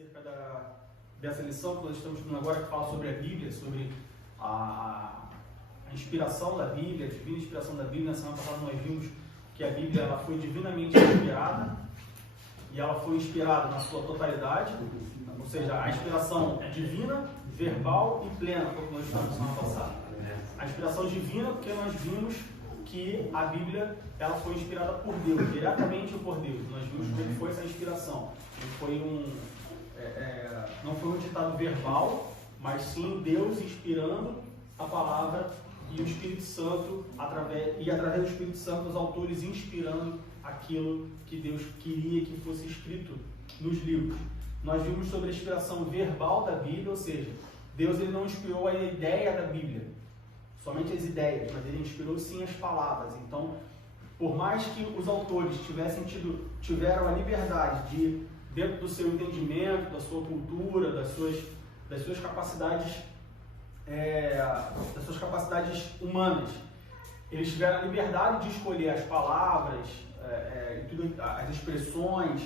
acerca dessa lição que nós estamos estudando agora, que fala sobre a Bíblia, sobre a inspiração da Bíblia, a divina inspiração da Bíblia. Na semana passada nós vimos que a Bíblia ela foi divinamente inspirada e ela foi inspirada na sua totalidade, ou seja, a inspiração é divina, verbal e plena, como nós estudamos na semana passada. A inspiração divina, porque nós vimos que a Bíblia ela foi inspirada por Deus, diretamente por Deus. Nós vimos como foi essa inspiração. Não foi um ditado verbal, mas sim Deus inspirando a palavra e o Espírito Santo, através do Espírito Santo, os autores inspirando aquilo que Deus queria que fosse escrito nos livros. Nós vimos sobre a inspiração verbal da Bíblia, ou seja, Deus ele não inspirou a ideia da Bíblia, somente as ideias, mas ele inspirou sim as palavras. Então, por mais que os autores tiveram a liberdade de, dentro do seu entendimento, da sua cultura, das suas capacidades humanas, eles tiveram a liberdade de escolher as palavras, as expressões,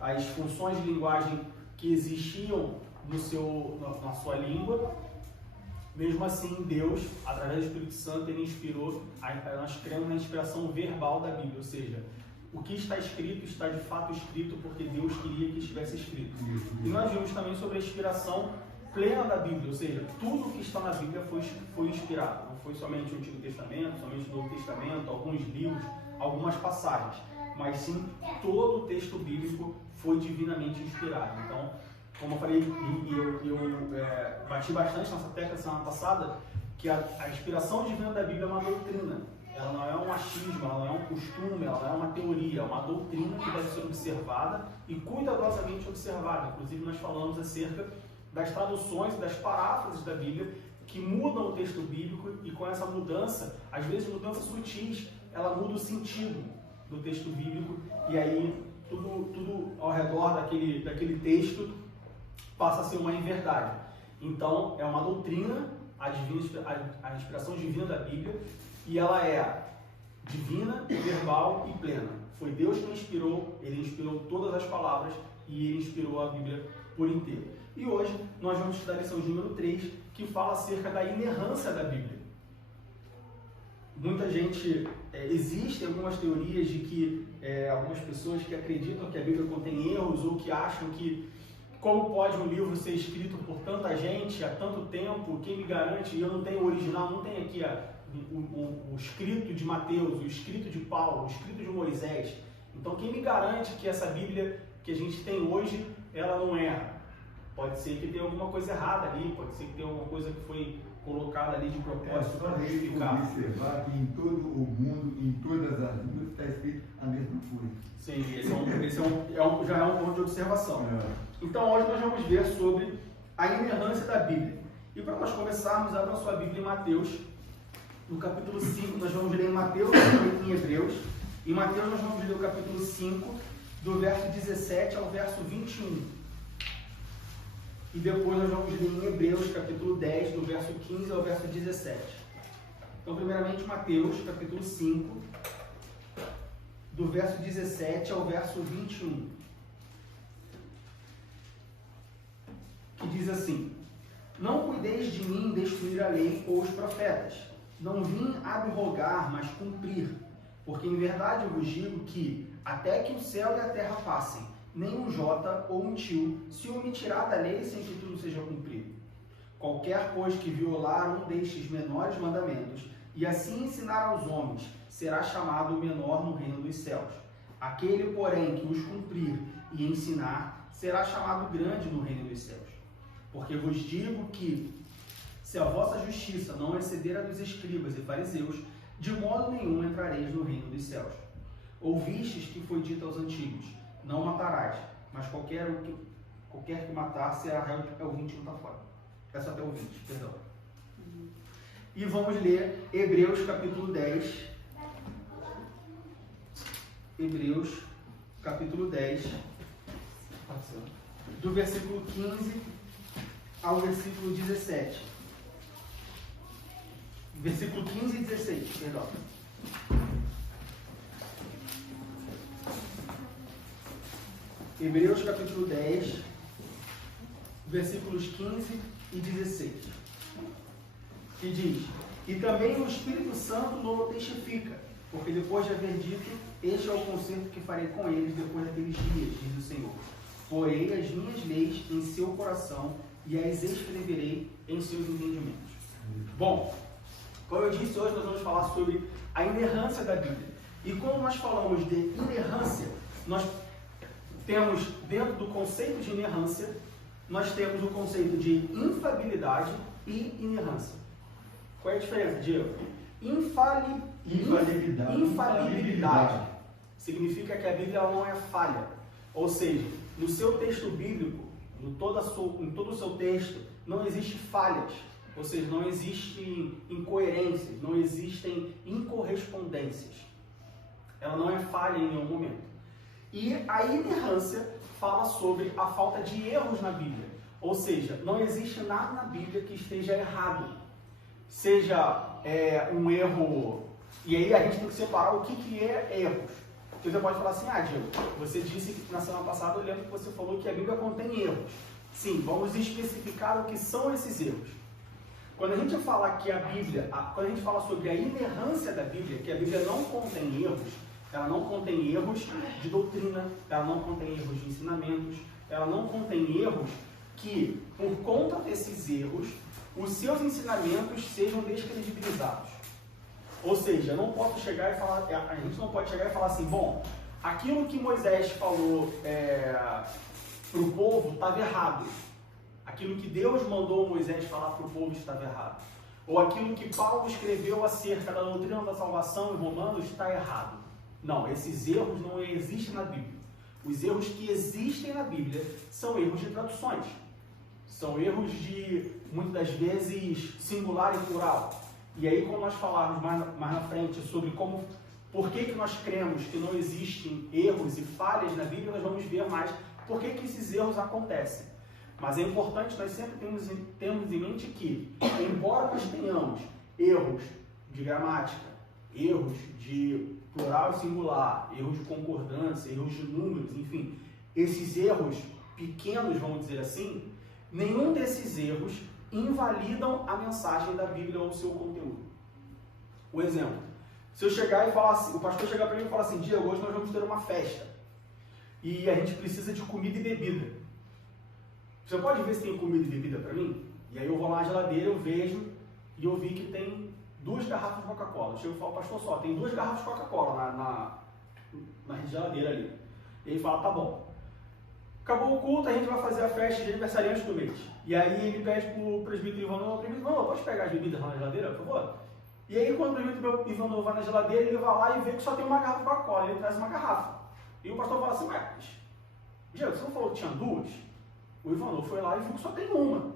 as funções de linguagem que existiam na sua língua. Mesmo assim, Deus, através do Espírito Santo, ele inspirou, nós cremos na inspiração verbal da Bíblia, ou seja, o que está escrito está de fato escrito porque Deus queria que estivesse escrito. E nós vimos também sobre a inspiração plena da Bíblia, ou seja, tudo que está na Bíblia foi inspirado. Não foi somente o Antigo Testamento, somente o Novo Testamento, alguns livros, algumas passagens, mas sim todo o texto bíblico foi divinamente inspirado. Então, como eu falei, eu bati bastante nessa tecla semana passada, que a inspiração divina da Bíblia é uma doutrina. Ela não é um achismo, ela não é um costume, ela não é uma teoria, é uma doutrina que deve ser observada e cuidadosamente observada. Inclusive, nós falamos acerca das traduções e das paráfrases da Bíblia que mudam o texto bíblico, e com essa mudança, às vezes mudanças sutis, ela muda o sentido do texto bíblico, e aí tudo ao redor daquele texto passa a ser uma inverdade. Então, é uma doutrina, a inspiração divina da Bíblia, e ela é divina, verbal e plena. Foi Deus que inspirou, ele inspirou todas as palavras e ele inspirou a Bíblia por inteiro. E hoje nós vamos estudar a lição número 3, que fala acerca da inerrância da Bíblia. Muita gente, existem algumas teorias de que algumas pessoas que acreditam que a Bíblia contém erros, ou que acham que como pode um livro ser escrito por tanta gente há tanto tempo, quem me garante, eu não tenho o original, não tenho aqui o escrito de Mateus, o escrito de Paulo, o escrito de Moisés. Então quem me garante que essa Bíblia que a gente tem hoje, ela não erra? Pode ser que tenha alguma coisa errada ali, pode ser que tenha alguma coisa que foi colocada ali de propósito para justificar. Observar que em todo o mundo, em todas as línguas, está escrito a mesma coisa. Sim, esse já é um ponto de observação. Então hoje nós vamos ver sobre a inerrância da Bíblia. E para nós começarmos, abra sua Bíblia em Mateus, no capítulo 5, nós vamos ler em Mateus e em Hebreus. Em Mateus nós vamos ler o capítulo 5, do verso 17 ao verso 21. E depois nós vamos ler em Hebreus, capítulo 10, do verso 15 ao verso 17. Então, primeiramente, Mateus, capítulo 5, do verso 17 ao verso 21. Que diz assim: Não cuideis de mim destruir a lei ou os profetas. Não vim abrogar, mas cumprir. Porque em verdade eu vos digo que, até que o céu e a terra passem, nem um jota ou um tio se omitirá da lei sem que tudo seja cumprido. Qualquer, pois, que violar um destes menores mandamentos e assim ensinar aos homens, será chamado menor no reino dos céus. Aquele, porém, que os cumprir e ensinar, será chamado grande no reino dos céus. Porque vos digo que, se a vossa justiça não exceder a dos escribas e fariseus, de modo nenhum entrareis no reino dos céus. Ouvistes que foi dito aos antigos: não matarás, mas qualquer que matar será réu. É o 21, está fora. É só até o 20, perdão. E vamos ler Hebreus capítulo 10. Hebreus capítulo 10, do versículo 15 ao versículo 17. Versículo 15 e 16, perdão. Hebreus capítulo 10, versículos 15 e 16, que diz: e também o Espírito Santo não o testifica, porque depois de haver dito, este é o concerto que farei com eles depois daqueles dias, diz o Senhor. Porei as minhas leis em seu coração e as escreverei em seus entendimentos. Bom, como eu disse, hoje nós vamos falar sobre a inerrância da Bíblia. E quando nós falamos de inerrância, nós temos, dentro do conceito de inerrância, nós temos o conceito de infalibilidade e inerrância. Qual é a diferença, Diego? Infalibilidade significa que a Bíblia não é falha. Ou seja, no seu texto bíblico, em todo o seu texto, não existem falhas. Ou seja, não existem incoerências, não existem incorrespondências. Ela não é falha em nenhum momento. E a inerrância fala sobre a falta de erros na Bíblia. Ou seja, não existe nada na Bíblia que esteja errado. Seja um erro... E aí a gente tem que separar o que é erros. Porque você pode falar assim: ah, Diego, você disse que na semana passada, eu lembro que você falou que a Bíblia contém erros. Sim, vamos especificar o que são esses erros. Quando a gente fala que a Bíblia, quando a gente fala sobre a inerrância da Bíblia, que a Bíblia não contém erros, ela não contém erros de doutrina, ela não contém erros de ensinamentos, ela não contém erros que, por conta desses erros, os seus ensinamentos sejam descredibilizados. Ou seja, eu não posso chegar e falar, a gente não pode chegar e falar assim: bom, aquilo que Moisés falou para o povo estava errado. Aquilo que Deus mandou Moisés falar para o povo estava errado. Ou aquilo que Paulo escreveu acerca da doutrina da salvação em Romanos está errado. Não, esses erros não existem na Bíblia. Os erros que existem na Bíblia são erros de traduções. São erros de, muitas das vezes, singular e plural. E aí, quando nós falarmos mais na frente sobre por que nós cremos que não existem erros e falhas na Bíblia, nós vamos ver mais por que esses erros acontecem. Mas é importante nós sempre termos em mente que, embora nós tenhamos erros de gramática, erros de plural e singular, erros de concordância, erros de números, enfim, esses erros pequenos, vamos dizer assim, nenhum desses erros invalidam a mensagem da Bíblia ou o seu conteúdo. O exemplo: se eu chegar e falar assim, o pastor chegar para mim e falar assim: Diego, hoje nós vamos ter uma festa e a gente precisa de comida e bebida. Você pode ver se tem comida e bebida para mim? E aí eu vou lá na geladeira, eu vejo e eu vi que tem 2 garrafas de Coca-Cola. Eu chego e falo: pastor, só tem 2 garrafas de Coca-Cola na geladeira ali. E ele fala: tá bom. Acabou o culto, a gente vai fazer a festa de aniversariantes do mês. E aí ele pede para o presbítero Ivanov: pode pegar as bebidas lá na geladeira, por favor? E aí quando o presbítero Ivanov vai na geladeira, ele vai lá e vê que só tem uma garrafa de Coca-Cola. Ele traz uma garrafa. E o pastor fala assim: mas, Diego, você não falou que tinha 2? O Ivanov foi lá e viu que só tem uma.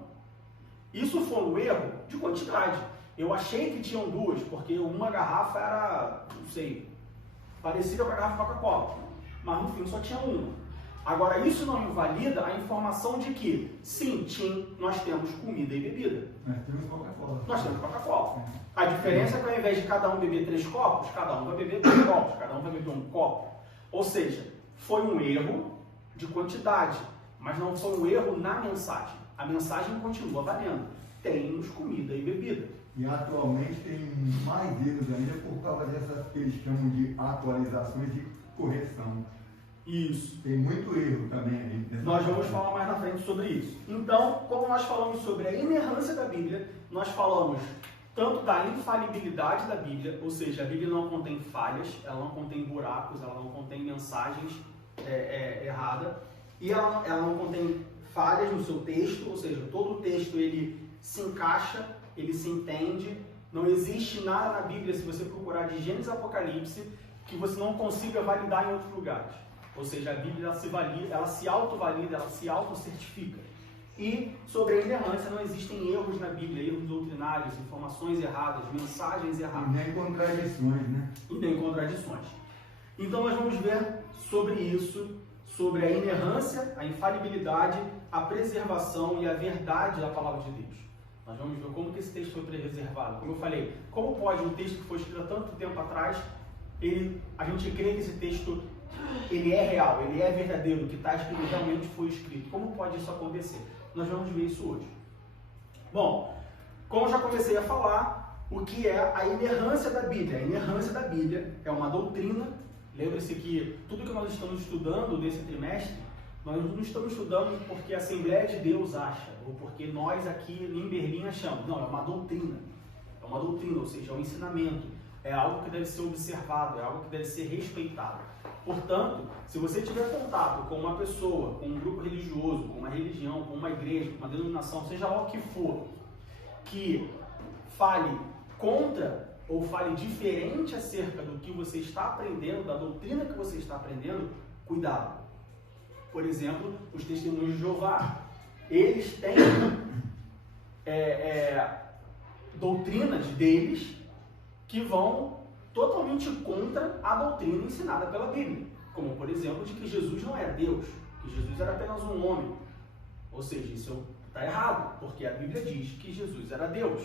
Isso foi um erro de quantidade. Eu achei que tinham 2, porque uma garrafa era, não sei, parecida com a garrafa de Coca-Cola. Mas no fim só tinha uma. Agora, isso não invalida a informação de que, sim, nós temos comida e bebida. Nós temos Coca-Cola. Nós temos Coca-Cola. A diferença é que ao invés de cada um beber 3 copos, cada um vai beber 2 copos, cada um vai beber 1 copo. Ou seja, foi um erro de quantidade, mas não foi um erro na mensagem. A mensagem continua valendo. Temos comida e bebida. E atualmente tem mais erros ainda por causa dessas que eles chamam de atualizações de correção. Isso. Tem muito erro também aí. Nós vamos falar mais na frente sobre isso. Então, como nós falamos sobre a inerrância da Bíblia, nós falamos tanto da infalibilidade da Bíblia, ou seja, a Bíblia não contém falhas, ela não contém buracos, ela não contém mensagens erradas, e ela não contém falhas no seu texto, ou seja, todo o texto ele se encaixa, ele se entende. Não existe nada na Bíblia, se você procurar de Gênesis a Apocalipse, que você não consiga validar em outros lugares. Ou seja, a Bíblia ela se autovalida, ela se autocertifica. E sobre a inerrância não existem erros na Bíblia, erros doutrinários, informações erradas, mensagens erradas. E nem contradições, né? E nem contradições. Então nós vamos ver sobre isso, sobre a inerrância, a infalibilidade, a preservação e a verdade da palavra de Deus. Nós vamos ver como que esse texto foi preservado. Como eu falei, como pode um texto que foi escrito há tanto tempo atrás, a gente crê que esse texto ele é real, ele é verdadeiro, o que está escrito realmente foi escrito. Como pode isso acontecer? nós vamos ver isso hoje. Bom, como eu já comecei a falar, o que é a inerrância da Bíblia? A inerrância da Bíblia é uma doutrina. Lembre-se que tudo que nós estamos estudando nesse trimestre, nós não estamos estudando porque a Assembleia de Deus acha, ou porque nós aqui em Berlim achamos. Não, é uma doutrina. É uma doutrina, ou seja, é um ensinamento. É algo que deve ser observado, é algo que deve ser respeitado. Portanto, se você tiver contato com uma pessoa, com um grupo religioso, com uma religião, com uma igreja, com uma denominação, seja lá o que for, que fale contra ou fale diferente acerca do que você está aprendendo, da doutrina que você está aprendendo, cuidado. Por exemplo, os testemunhos de Jeová. Eles têm doutrinas deles que vão totalmente contra a doutrina ensinada pela Bíblia. Como, por exemplo, de que Jesus não é Deus, que Jesus era apenas um homem. Ou seja, isso está errado, porque a Bíblia diz que Jesus era Deus.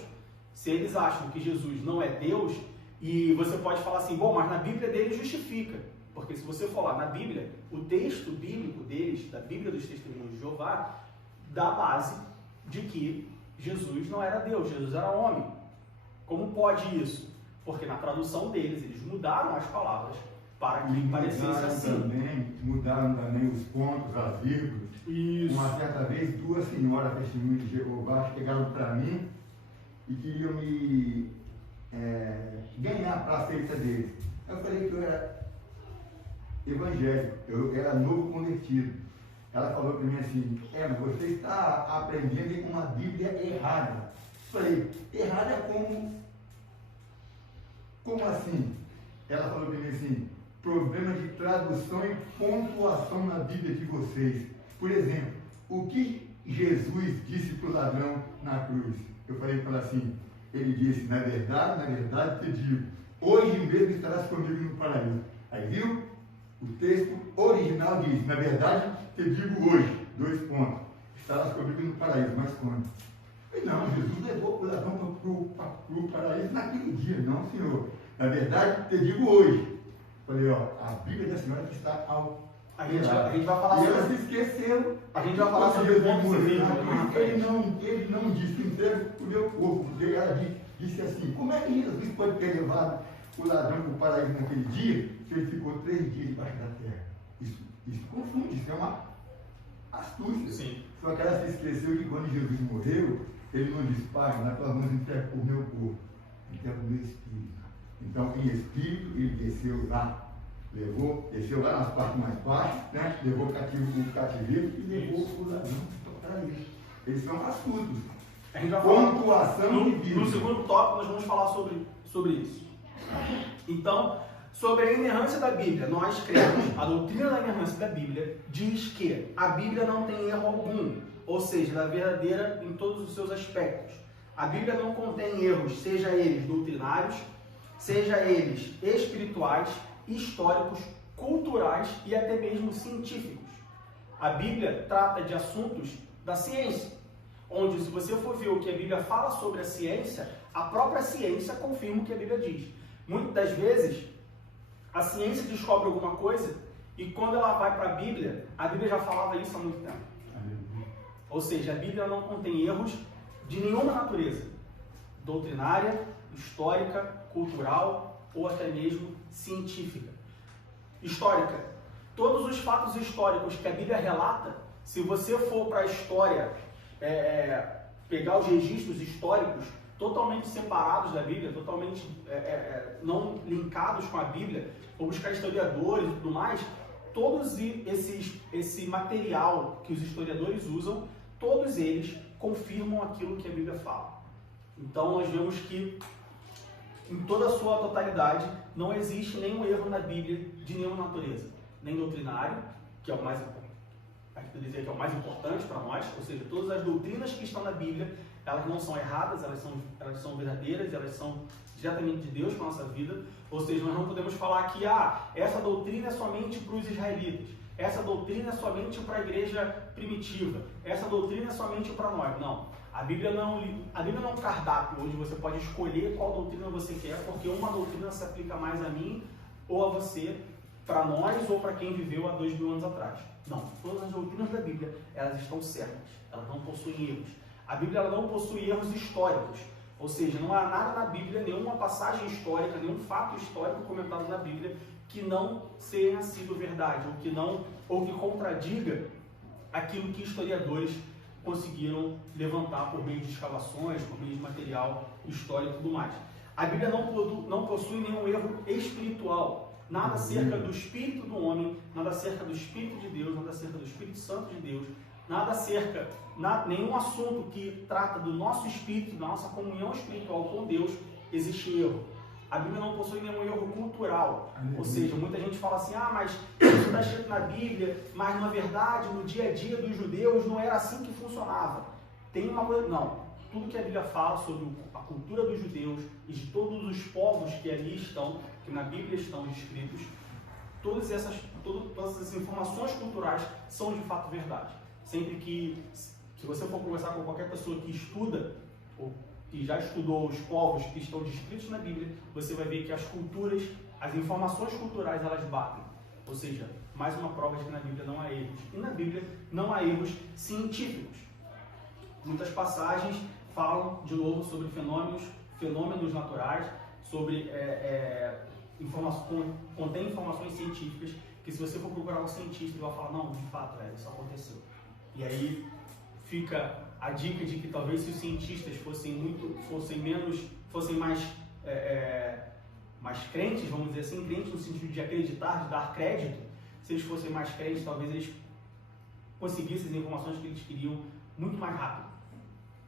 Se eles acham que Jesus não é Deus, e você pode falar assim, bom, mas na Bíblia deles justifica. Porque se você for lá na Bíblia, o texto bíblico deles, da Bíblia dos Testemunhos de Jeová, dá base de que Jesus não era Deus, Jesus era homem. Como pode isso? Porque na tradução deles, eles mudaram as palavras para que parecesse assim. Mudaram também os pontos, as vírgulas. Isso. Uma certa vez, duas senhoras testemunhas de Jeová chegaram para mim e queriam me ganhar para a seita deles. Eu falei que eu era evangélico, eu era novo convertido. Ela falou para mim assim, mas você está aprendendo com uma Bíblia errada. Eu falei, errada como assim? Ela falou para mim assim, problema de tradução e pontuação na Bíblia de vocês. Por exemplo, o que Jesus disse para o ladrão na cruz? Eu falei para ela assim, ele disse, na verdade te digo, hoje mesmo estarás comigo no paraíso. Aí viu? O texto original diz, na verdade te digo hoje, 2 pontos, estarás comigo no paraíso, mas quando? Não, Jesus levou o ladrão para o paraíso naquele dia, não, Senhor. Na verdade, te digo hoje. Falei, a Bíblia da senhora que está ao. A gente vai falar sobre. E ela se esqueceu. A gente vai falar sobre o ponto civil. Ele não disse entrego o meu corpo, porque ela disse assim: como é que Jesus pode ter levado o ladrão para o paraíso naquele dia, se ele ficou 3 dias debaixo da terra? Isso confunde, isso é uma astúcia. Sim. Só que ela se esqueceu que quando Jesus morreu, ele não disse, Pai, nas tuas mãos entrego o meu corpo, entrego o meu espírito. Então, em espírito, ele desceu lá nas partes mais baixas, né? Levou o cativeiro e levou o ladrão para isso. Eles são astutos. A gente vai pontuação de vida. No segundo tópico, nós vamos falar sobre isso. Então, sobre a inerrância da Bíblia, nós cremos, a doutrina da inerrância da Bíblia diz que a Bíblia não tem erro algum, ou seja, ela é verdadeira em todos os seus aspectos. A Bíblia não contém erros, seja eles doutrinários, seja eles espirituais, históricos, culturais e até mesmo científicos. A Bíblia trata de assuntos da ciência, onde se você for ver o que a Bíblia fala sobre a ciência, a própria ciência confirma o que a Bíblia diz. Muitas das vezes, a ciência descobre alguma coisa e quando ela vai para a Bíblia já falava isso há muito tempo. Ou seja, a Bíblia não contém erros de nenhuma natureza, doutrinária, histórica, cultural ou até mesmo científica. Histórica. Todos os fatos históricos que a Bíblia relata, se você for para a história, pegar os registros históricos totalmente separados da Bíblia, totalmente não linkados com a Bíblia, ou buscar historiadores e tudo mais, todos esse material que os historiadores usam, todos eles confirmam aquilo que a Bíblia fala. Então nós vemos que em toda a sua totalidade não existe nenhum erro na Bíblia de nenhuma natureza, nem doutrinário, que é o mais importante para nós, ou seja, todas as doutrinas que estão na Bíblia, elas não são erradas, elas são verdadeiras, elas são diretamente de Deus para a nossa vida, ou seja, nós não podemos falar que essa doutrina é somente para os israelitas, essa doutrina é somente para a igreja primitiva, essa doutrina é somente para nós. Não. A Bíblia não é um cardápio onde você pode escolher qual doutrina você quer, porque uma doutrina se aplica mais a mim ou a você, para nós ou para quem viveu há 2000 anos atrás. Não, todas as doutrinas da Bíblia, elas estão certas, elas não possuem erros. A Bíblia ela não possui erros históricos, ou seja, não há nada na Bíblia, nenhuma passagem histórica, nenhum fato histórico comentado na Bíblia que não tenha sido verdade, ou que contradiga aquilo que historiadores conseguiram levantar por meio de escavações, por meio de material histórico e tudo mais. A Bíblia não possui nenhum erro espiritual, nada acerca do Espírito do homem, nada acerca do Espírito de Deus, nada acerca do Espírito Santo de Deus, nada acerca, nenhum assunto que trata do nosso espírito, da nossa comunhão espiritual com Deus, existe erro. A Bíblia não possui nenhum erro cultural, ou seja, muita gente fala assim, mas isso está escrito na Bíblia, mas na verdade, no dia a dia dos judeus, não era assim que funcionava. Tem uma coisa, não, tudo que a Bíblia fala sobre a cultura dos judeus e de todos os povos que ali estão, que na Bíblia estão descritos, todas essas informações culturais são de fato verdade. Sempre que você for conversar com qualquer pessoa que estuda, ou que já estudou os povos que estão descritos na Bíblia, você vai ver que as culturas, as informações culturais, elas batem. Ou seja, mais uma prova de que na Bíblia não há erros. E na Bíblia não há erros científicos. Muitas passagens falam, de novo, sobre fenômenos naturais, sobre contém informações científicas, que se você for procurar um cientista, ele vai falar, não, de fato, isso aconteceu. E aí fica a dica de que talvez se os cientistas fossem mais crentes, vamos dizer assim, crentes no sentido de acreditar, de dar crédito, se eles fossem mais crentes, talvez eles conseguissem as informações que eles queriam muito mais rápido.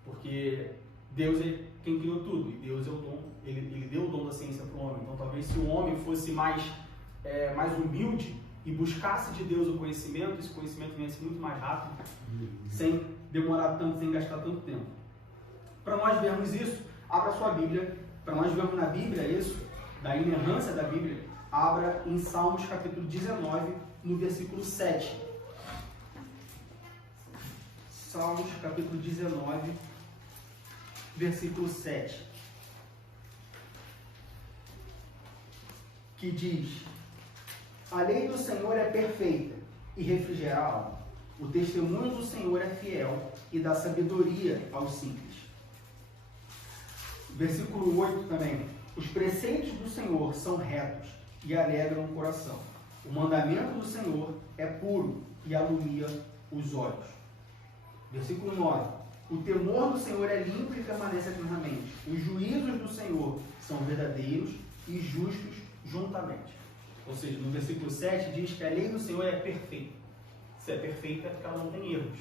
Porque Deus é quem criou tudo, e Deus é o dom, ele deu o dom da ciência para o homem. Então talvez se o homem fosse mais humilde e buscasse de Deus o conhecimento, esse conhecimento viesse muito mais rápido, sem demorar tanto, sem gastar tanto tempo. Para nós vermos isso, abra sua Bíblia, para nós vermos na Bíblia isso, da inerrância da Bíblia, abra em Salmos capítulo 19, no versículo 7. Salmos capítulo 19, versículo 7. Que diz: a lei do Senhor é perfeita e refrigera a alma. O testemunho do Senhor é fiel e dá sabedoria aos simples. Versículo 8 também. Os preceitos do Senhor são retos e alegram o coração. O mandamento do Senhor é puro e alumia os olhos. Versículo 9. O temor do Senhor é limpo e permanece eternamente. Os juízos do Senhor são verdadeiros e justos juntamente. Ou seja, no versículo 7 diz que a lei do Senhor é perfeita. Se é perfeita é porque ela não tem erros.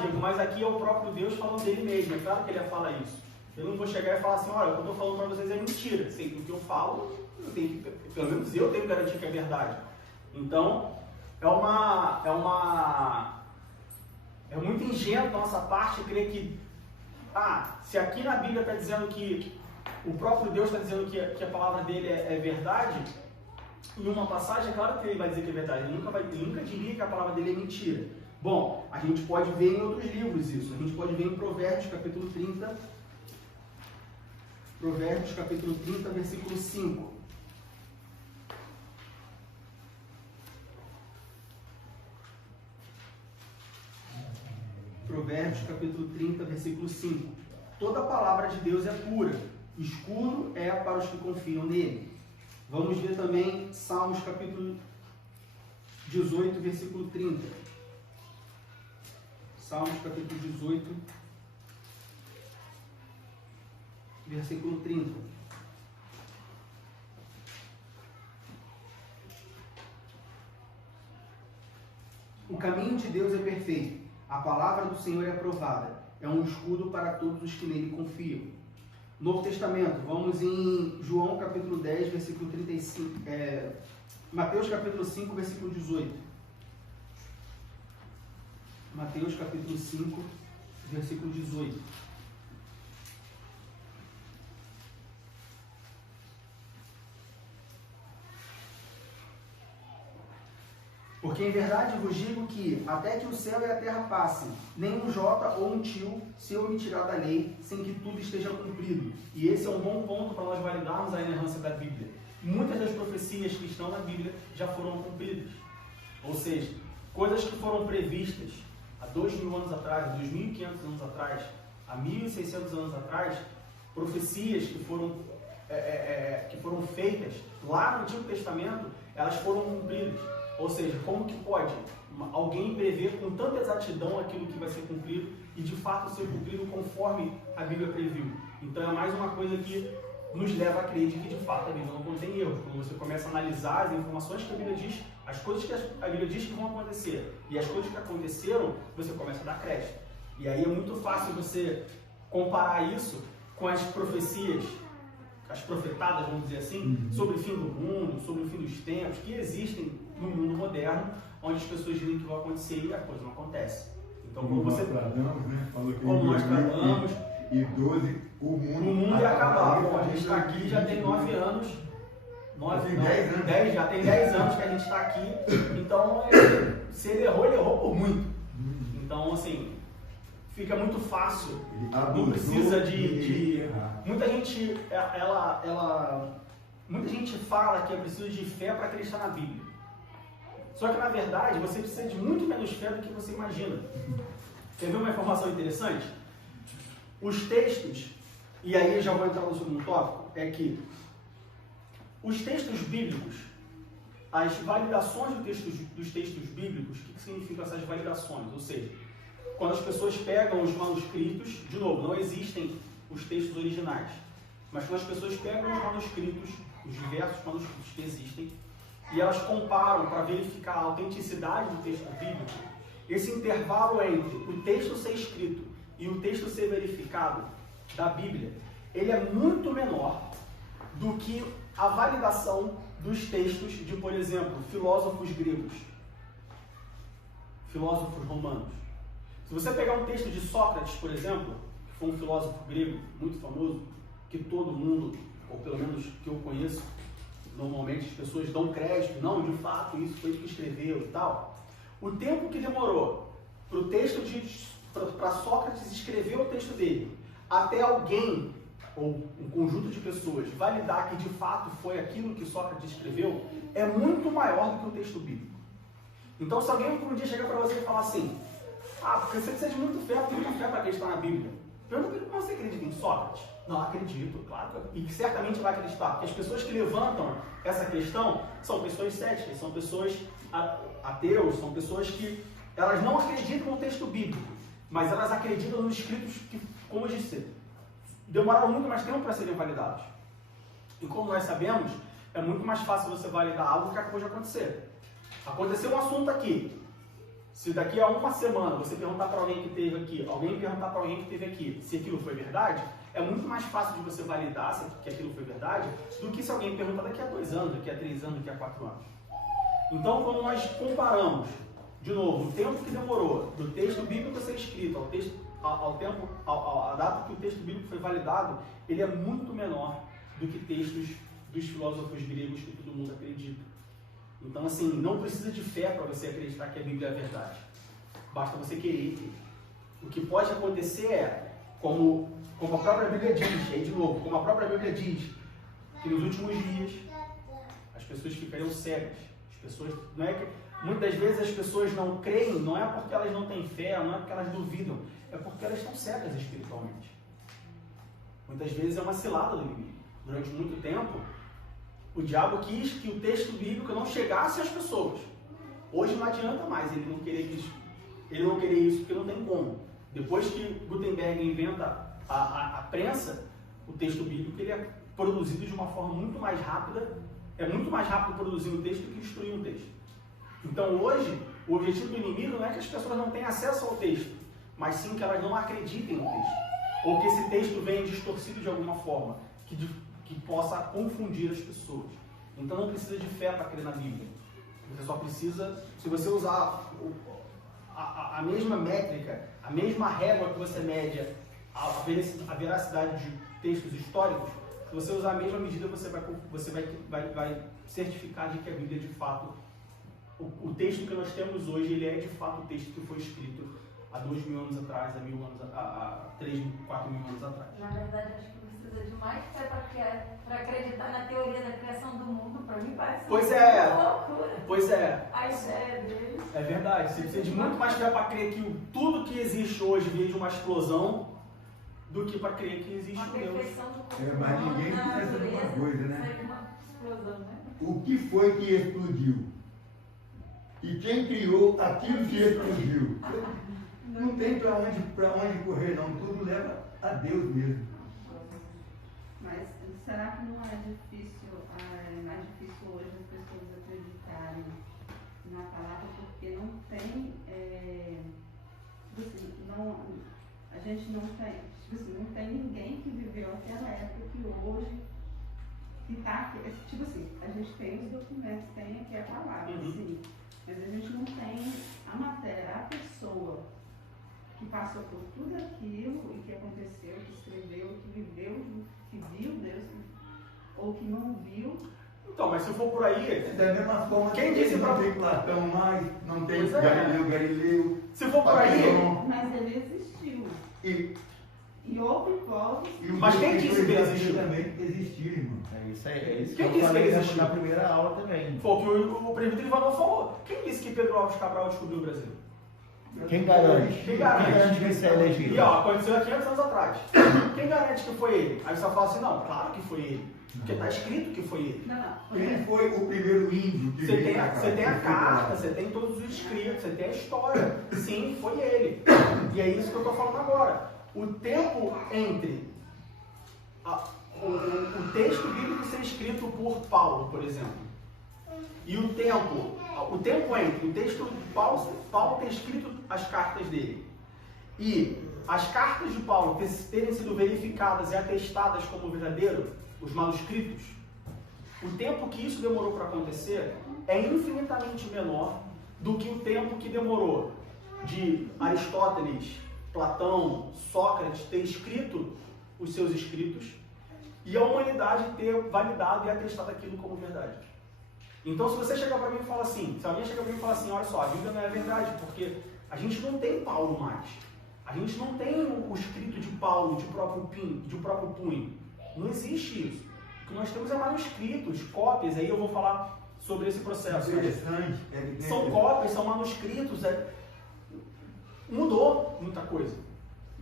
Diego, mas aqui é o próprio Deus falando dele mesmo. É claro que ele fala isso. Eu não vou chegar e falar assim, olha, o que eu estou falando para vocês é mentira. Sei que o que eu falo, pelo menos eu tenho que garantir que é verdade. Então, é muito ingênuo da nossa parte crer que, se aqui na Bíblia está dizendo que o próprio Deus está dizendo que a palavra dele é verdade, em uma passagem, é claro que ele vai dizer que é verdade, ele nunca diria que a palavra dele é mentira. Bom, a gente pode ver em outros livros isso, a gente pode ver em Provérbios capítulo 30, versículo 5. Provérbios capítulo 30, versículo 5. Toda palavra de Deus é pura, escuro é para os que confiam nele. Vamos ver também Salmos capítulo 18, versículo 30. Salmos capítulo 18, versículo 30. O caminho de Deus é perfeito, a palavra do Senhor é aprovada, é um escudo para todos os que nele confiam. Novo Testamento, vamos em João capítulo 10, versículo 35, Mateus capítulo 5, versículo 18. Mateus capítulo 5, versículo 18. Porque em verdade vos digo que, até que o céu e a terra passem, nem um jota ou um tio se omitirá da lei, sem que tudo esteja cumprido. E esse é um bom ponto para nós validarmos a inerrância da Bíblia. muitas das profecias que estão na Bíblia já foram cumpridas. Ou seja, coisas que foram previstas há 2.000 anos atrás, há 2.500 anos atrás, há 1.600 anos atrás, profecias que foram feitas lá no Antigo Testamento, elas foram cumpridas. Ou seja, como que pode alguém prever com tanta exatidão aquilo que vai ser cumprido e de fato ser cumprido conforme a Bíblia previu? Então é mais uma coisa que nos leva a crer de que de fato a Bíblia não contém erros. Quando você começa a analisar as informações que a Bíblia diz, as coisas que a Bíblia diz que vão acontecer e as coisas que aconteceram, você começa a dar crédito. E aí é muito fácil você comparar isso com as profecias, as profetadas, vamos dizer assim, sobre o fim do mundo, sobre o fim dos tempos, que existem no mundo moderno, onde as pessoas dizem que vai acontecer e a coisa não acontece. Então, como você tratamos, né? Falou que como nós tratamos, e 12 o mundo ia acabar. Bom, a gente está aqui já tem 9 anos. 10 já tem 10 anos que a gente está aqui. Então, se ele errou por muito. Então, assim, fica muito fácil. Não precisa de muita gente, muita gente fala que é preciso de fé para acreditar na Bíblia. Só que, na verdade, você precisa de muito menos fé do que você imagina. Você viu uma informação interessante? Os textos, e aí eu já vou entrar no segundo tópico, é que os textos bíblicos, as validações dos textos bíblicos, o que significam essas validações? Ou seja, quando as pessoas pegam os manuscritos, de novo, não existem os textos originais, mas quando as pessoas pegam os manuscritos, os diversos manuscritos que existem, e elas comparam para verificar a autenticidade do texto bíblico, esse intervalo entre o texto ser escrito e o texto ser verificado da Bíblia, ele é muito menor do que a validação dos textos de, por exemplo, filósofos gregos, filósofos romanos. Se você pegar um texto de Sócrates, por exemplo, que foi um filósofo grego muito famoso, que todo mundo, ou pelo menos que eu conheço, normalmente as pessoas dão crédito, não, de fato, isso foi ele que escreveu e tal. O tempo que demorou para Sócrates escrever o texto dele, até alguém, ou um conjunto de pessoas, validar que de fato foi aquilo que Sócrates escreveu, é muito maior do que o texto bíblico. Então, se alguém um dia chegar para você e falar assim, porque você precisa de muita fé para acreditar na Bíblia. Pergunta para ele, como você acredita em Sócrates? Não, acredito, claro, e certamente vai acreditar, porque as pessoas que levantam essa questão são pessoas céticas, são pessoas ateus, são pessoas que elas não acreditam no texto bíblico, mas elas acreditam nos escritos que, como eu disse, demoraram muito mais tempo para serem validados. E como nós sabemos, é muito mais fácil você validar algo que acabou de acontecer. Aconteceu um assunto aqui. Se daqui a uma semana você perguntar para alguém que esteve aqui, alguém perguntar para alguém que esteve aqui, se aquilo foi verdade, é muito mais fácil de você validar que aquilo foi verdade do que se alguém perguntar daqui a 2 anos, daqui a 3 anos, daqui a 4 anos. Então, quando nós comparamos, de novo, o tempo que demorou do texto bíblico ser escrito à data que o texto bíblico foi validado, ele é muito menor do que textos dos filósofos gregos que todo mundo acredita. Então, assim, não precisa de fé para você acreditar que a Bíblia é verdade. Basta você querer. O que pode acontecer é, como a própria Bíblia diz, aí de novo, como a própria Bíblia diz, que nos últimos dias as pessoas ficariam cegas. Muitas vezes as pessoas não creem, não é porque elas não têm fé, não é porque elas duvidam, é porque elas estão cegas espiritualmente. Muitas vezes é uma cilada do inimigo. Durante muito tempo, o diabo quis que o texto bíblico não chegasse às pessoas. Hoje não adianta mais ele não querer isso, porque não tem como. Depois que Gutenberg inventa a prensa, o texto bíblico ele é produzido de uma forma muito mais rápida. É muito mais rápido produzir um texto do que destruir um texto. Então hoje, o objetivo do inimigo não é que as pessoas não tenham acesso ao texto, mas sim que elas não acreditem no texto. Ou que esse texto venha distorcido de alguma forma, que possa confundir as pessoas. Então não precisa de fé para crer na Bíblia. Você só precisa, se você usar a mesma métrica, a mesma régua que você mede a veracidade de textos históricos, se você usar a mesma medida, você vai certificar de que a Bíblia, de fato, o texto que nós temos hoje, ele é de fato o texto que foi escrito há 2.000 anos atrás, há 1.000 anos, há 3.000, 4.000 anos atrás. Na verdade, acho que precisa de mais fé para acreditar na teoria da criação do mundo. Para mim parece Pois é. uma loucura. Pois é. A ideia deles. É verdade. Você precisa de muito mais fé para crer que tudo que existe hoje veio de uma explosão do que para crer que existe A um Deus. perfeição do corpo Mas humano ninguém na pensa numa natureza coisa, né? sai de uma explosão, né? O que foi que explodiu? E quem criou aquilo que explodiu? Não tem para onde correr, não. Tudo leva a Deus mesmo. Mas será que não é difícil, mais difícil hoje as pessoas acreditarem na palavra porque não tem, assim, não, a gente não tem, assim, não tem ninguém que viveu aquela época que hoje, que está aqui, tipo assim, a gente tem os documentos, tem aqui a palavra, sim, mas a gente não tem a matéria, a pessoa que passou por tudo aquilo e que aconteceu, que escreveu, que viveu, que viu Deus, ou que não viu. Então, mas se for por aí, Da mesma forma quem que disse não pra... tem Platão mais, não tem Pois é. Galileu. Se for por aí, Platão, Mas ele existiu. e E houve povos. o Mas quem Deus disse que ele fez existiu? também existir, irmão. É isso aí, é isso Quem que disse eu que ele falei existiu? na primeira aula também. foi o que o presbítero Ivanov falou. Quem disse que Pedro Alves Cabral descobriu o Brasil? Quem garante? Quem garante? que isso é legítimo? E ó, aconteceu há 500 anos atrás. Quem garante que foi ele? Aí você fala assim, não, claro que foi ele. Porque está escrito que foi ele. Não, não. Quem foi o primeiro índio que Você veio tem, pra cá? você tem a Quem foi pra lá? carta, você tem todos os escritos, você tem a história. Sim, foi ele. E é isso que eu estou falando agora. O tempo entre o texto bíblico ser escrito por Paulo, por exemplo, e o tempo entre o texto de Paulo ter escrito as cartas dele e as cartas de Paulo terem sido verificadas e atestadas como verdadeiro, os manuscritos, o tempo que isso demorou para acontecer é infinitamente menor do que o tempo que demorou de Aristóteles, Platão, Sócrates ter escrito os seus escritos e a humanidade ter validado e atestado aquilo como verdade. Então, se você chegar para mim e falar assim, se alguém chegar para mim e falar assim, olha só, a Bíblia não é verdade, porque a gente não tem Paulo mais. A gente não tem o escrito de Paulo de próprio punho. Não existe isso. O que nós temos é manuscritos, cópias, aí eu vou falar sobre esse processo. Interessante. É que tem São cópias, são manuscritos, mudou muita coisa.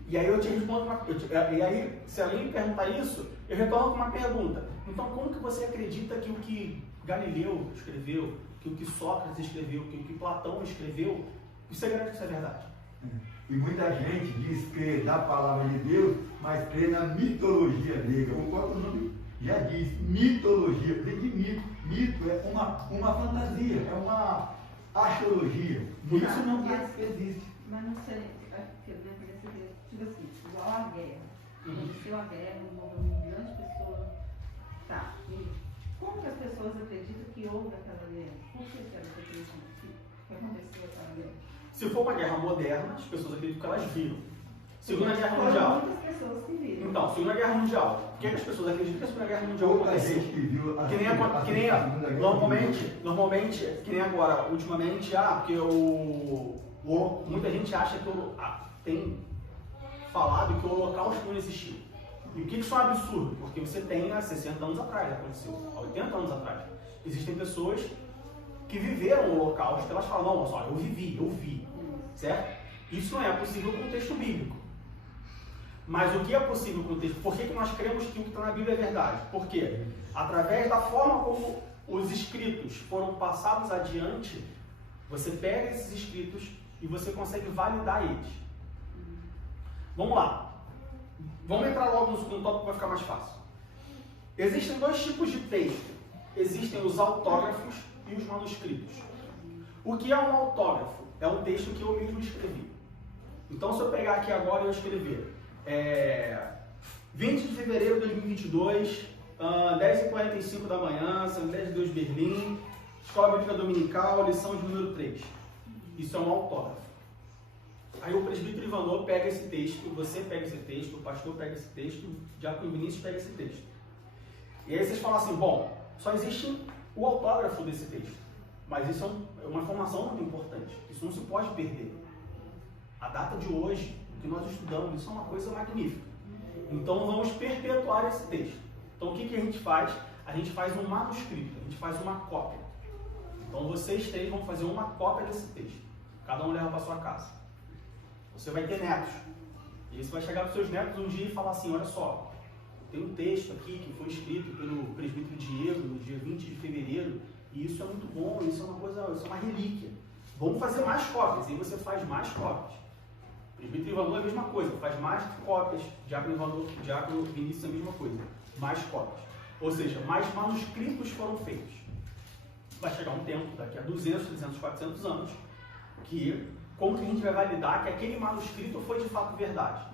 E aí eu te respondo e aí, se alguém me perguntar isso, eu retorno com uma pergunta. Então, como que você acredita que o que Galileu escreveu, que o que Sócrates escreveu, que o que Platão escreveu, você garante que isso é verdade? E muita gente diz crer na palavra de Deus, mas crê na mitologia grega. O próprio nome já diz, mitologia. Vem de mito. Mito é uma fantasia, é uma astrologia. Isso não existe. Mas não sei, porque na cabeça dele, tipo assim, igual a guerra. Aconteceu a guerra, morreu um milhão de pessoas. Tá. E como que as pessoas acreditam que houve aquela guerra? Por que elas acreditam que aconteceu aquela guerra? Se for uma guerra moderna, as pessoas acreditam que elas viram. Segunda Guerra Foram Mundial. muitas pessoas que viram. Então, Segunda Guerra Mundial. Por que as pessoas acreditam que a Segunda Guerra Mundial Pouca aconteceu? gente que viu Que nem normalmente, que nem agora, ultimamente, porque muita gente acha que tem falado que o Holocausto não existiu. E o que isso é um absurdo? Porque você tem há 60 anos atrás, aconteceu, há 80 anos atrás. Existem pessoas que viveram o Holocausto, elas falam, não, olha só, eu vi, certo? Isso não é possível com o texto bíblico. Mas o que é possível com o texto? Por que nós cremos que o que está na Bíblia é verdade? Porque através da forma como os escritos foram passados adiante, você pega esses escritos e você consegue validar eles. Vamos lá. Vamos entrar logo no segundo tópico para ficar mais fácil. Existem dois tipos de texto. Existem os autógrafos e os manuscritos. O que é um autógrafo? É um texto que eu mesmo escrevi. Então, se eu pegar aqui agora e eu escrever 20 de fevereiro de 2022, 10h45 da manhã, Assembleia de Deus Berlim, Escola Bíblica Dominical, lição de número 3. Isso é um autógrafo. Aí o presbítero Ivanov pega esse texto, você pega esse texto, o pastor pega esse texto, o diácono Vinícius pega esse texto. E aí vocês falam assim, bom, só existe o autógrafo desse texto. Mas isso é uma informação muito importante. Isso não se pode perder. A data de hoje, o que nós estudamos, isso é uma coisa magnífica. Então vamos perpetuar esse texto. Então o que a gente faz? A gente faz um manuscrito, a gente faz uma cópia. Então vocês três vão fazer uma cópia desse texto. Cada um leva para sua casa. Você vai ter netos. E você vai chegar para os seus netos um dia e falar assim, olha só, tem um texto aqui que foi escrito pelo presbítero Diego no dia 20 de fevereiro, e isso é muito bom, isso é uma coisa, isso é uma relíquia. Vamos fazer mais cópias, e você faz mais cópias. O presbítero Ivanor é a mesma coisa, faz mais cópias. Diácono Vinícius é a mesma coisa, mais cópias. Ou seja, mais manuscritos foram feitos. Vai chegar um tempo, daqui a 200, 300, 400 anos, que como que a gente vai validar que aquele manuscrito foi de fato verdade?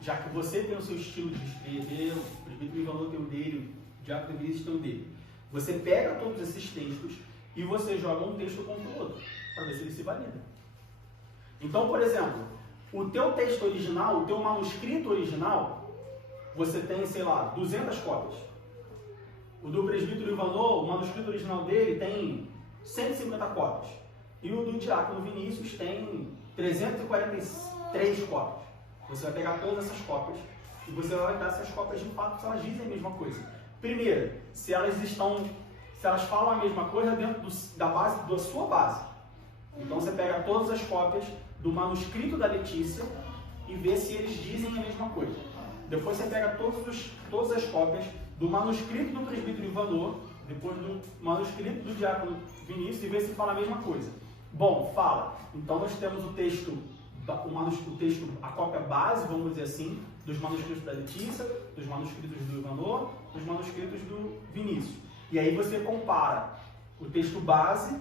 Já que você tem o seu estilo de escrever, o presbítero Ivanor tem o dele, o Diácono Vinícius tem o dele. Você pega todos esses textos e você joga um texto contra o outro, para ver se ele se valida. Então, por exemplo, o teu texto original, o teu manuscrito original, você tem, sei lá, 200 cópias. O do presbítero Ivanor, o manuscrito original dele tem 150 cópias. E o do Diácono Vinícius tem 343 cópias. Você vai pegar todas essas cópias e você vai validar se as cópias de fato, se elas dizem a mesma coisa. Primeiro, se elas falam a mesma coisa dentro da sua base. Então você pega todas as cópias do manuscrito da Letícia e vê se eles dizem a mesma coisa. Depois você pega todas as cópias do manuscrito do presbítero Ivanor, depois do manuscrito do Diácono Vinícius e vê se fala a mesma coisa. Bom, fala. Então nós temos o texto, a cópia base, vamos dizer assim, dos manuscritos da Letícia, dos manuscritos do Ivanor, dos manuscritos do Vinícius. E aí você compara o texto base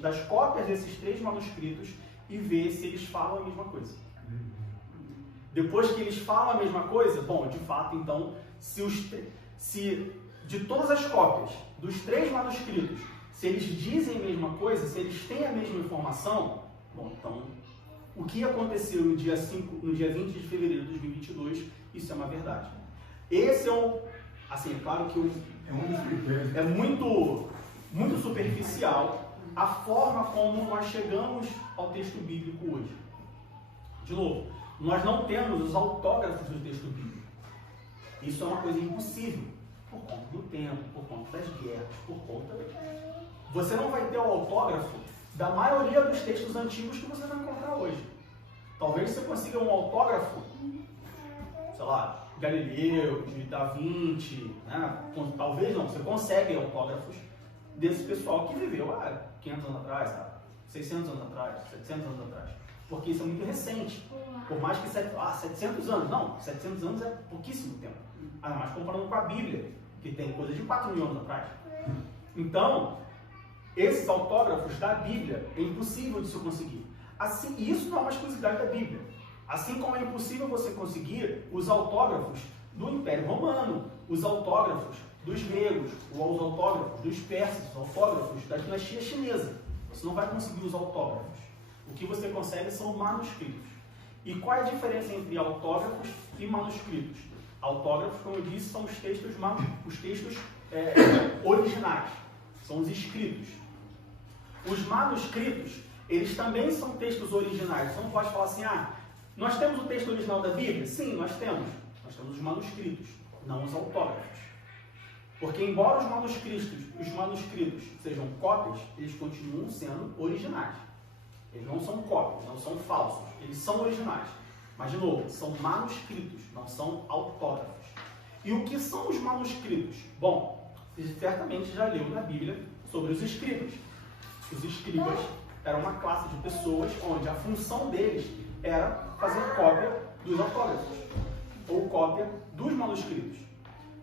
das cópias desses três manuscritos e vê se eles falam a mesma coisa. Depois que eles falam a mesma coisa, bom, de fato, então, se de todas as cópias dos três manuscritos, se eles dizem a mesma coisa, se eles têm a mesma informação, bom, então, o que aconteceu no dia 20 de fevereiro de 2022, isso é uma verdade. Esse é assim, é claro que é muito superficial a forma como nós chegamos ao texto bíblico hoje. De novo, nós não temos os autógrafos do texto bíblico. Isso é uma coisa impossível, por conta do tempo, por conta das guerras, por conta... Você não vai ter o autógrafo da maioria dos textos antigos que você vai encontrar hoje. Talvez você consiga um autógrafo, sei lá, de Galileu, de Da Vinci, né? Talvez não, você consegue autógrafos desse pessoal que viveu há 500 anos atrás, 600 anos atrás, 700 anos atrás. Porque isso é muito recente. Por mais que 700 anos, não, 700 anos é pouquíssimo tempo. Ainda mais comparando com a Bíblia, que tem coisa de 4 mil anos atrás. Então, esses autógrafos da Bíblia é impossível de se conseguir. Assim, isso não é uma exclusividade da Bíblia. Assim como é impossível você conseguir os autógrafos do Império Romano, os autógrafos dos gregos, os autógrafos dos persas, os autógrafos da dinastia chinesa. Você não vai conseguir os autógrafos. O que você consegue são manuscritos. E qual é a diferença entre autógrafos e manuscritos? Autógrafos, como eu disse, são os textos originais, são os escritos. Os manuscritos, eles também são textos originais. Você não pode falar assim, nós temos o texto original da Bíblia? Sim, nós temos. Nós temos os manuscritos, não os autógrafos. Porque embora os manuscritos sejam cópias, eles continuam sendo originais. Eles não são cópias, não são falsos, eles são originais. Mas, de novo, são manuscritos, não são autógrafos. E o que são os manuscritos? Bom, você certamente já leu na Bíblia sobre os escribas. Os escribas eram uma classe de pessoas onde a função deles era fazer cópia dos autógrafos, ou cópia dos manuscritos.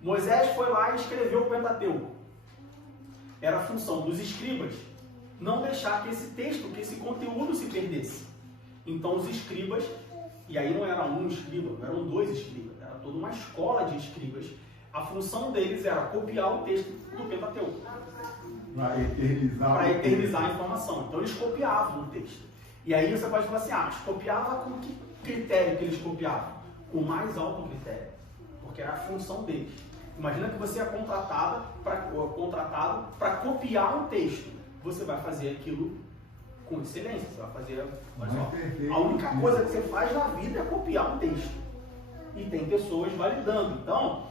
Moisés foi lá e escreveu o Pentateuco. Era a função dos escribas não deixar que esse texto, que esse conteúdo se perdesse. Então os escribas, e aí não era um escriba, não eram dois escribas, era toda uma escola de escribas. A função deles era copiar o texto do Pentateuco. Para eternizar a informação. Então eles copiavam o texto. E aí você pode falar assim, mas copiava com que critério que eles copiavam? Com o mais alto critério. Porque era a função deles. Imagina que você é contratado para copiar um texto. Você vai fazer aquilo com excelência. Você vai fazer, olha Muito só, perfeito. a única coisa que você faz na vida é copiar um texto. E tem pessoas validando. Então,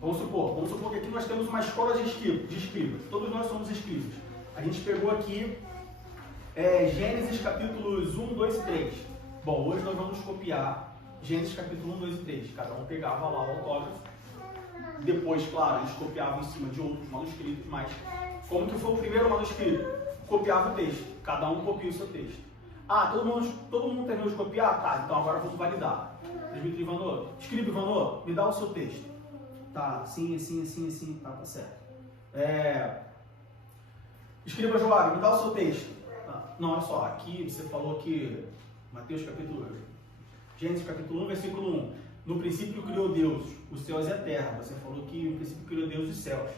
vamos supor que aqui nós temos uma escola de escribas. Todos nós somos escribas. A gente pegou aqui Gênesis capítulos 1, 2 e 3. Bom, hoje nós vamos copiar Gênesis capítulo 1, 2 e 3. Cada um pegava lá o autógrafo. Depois, claro, eles copiavam em cima de outros manuscritos, mas como que foi o primeiro manuscrito? Copiava o texto. Cada um copia o seu texto. Ah, todo mundo terminou de copiar? Tá, então agora vamos validar. Presbítero Ivanô, escribe Ivanô, me dá o seu texto. Tá, assim, tá certo. Escriba Joário, me dá o seu texto. Tá. Não, olha só, aqui você falou que Gênesis capítulo 1, versículo 1. No princípio criou Deus os céus e a terra. Você falou que no princípio criou Deus os céus.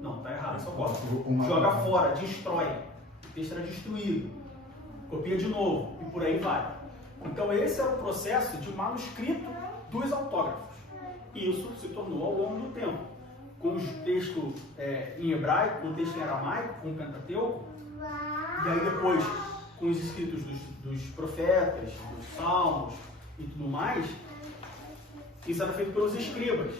Não, tá errado, só copia. Joga fora, destrói. O texto era destruído. Copia de novo e por aí vai. Então esse é o processo de manuscrito dos autógrafos. E isso se tornou ao longo do tempo. Com os textos em hebraico, com o texto em aramaico, com o Pentateuco. E aí depois, com os escritos dos profetas, dos salmos e tudo mais, isso era feito pelos escribas.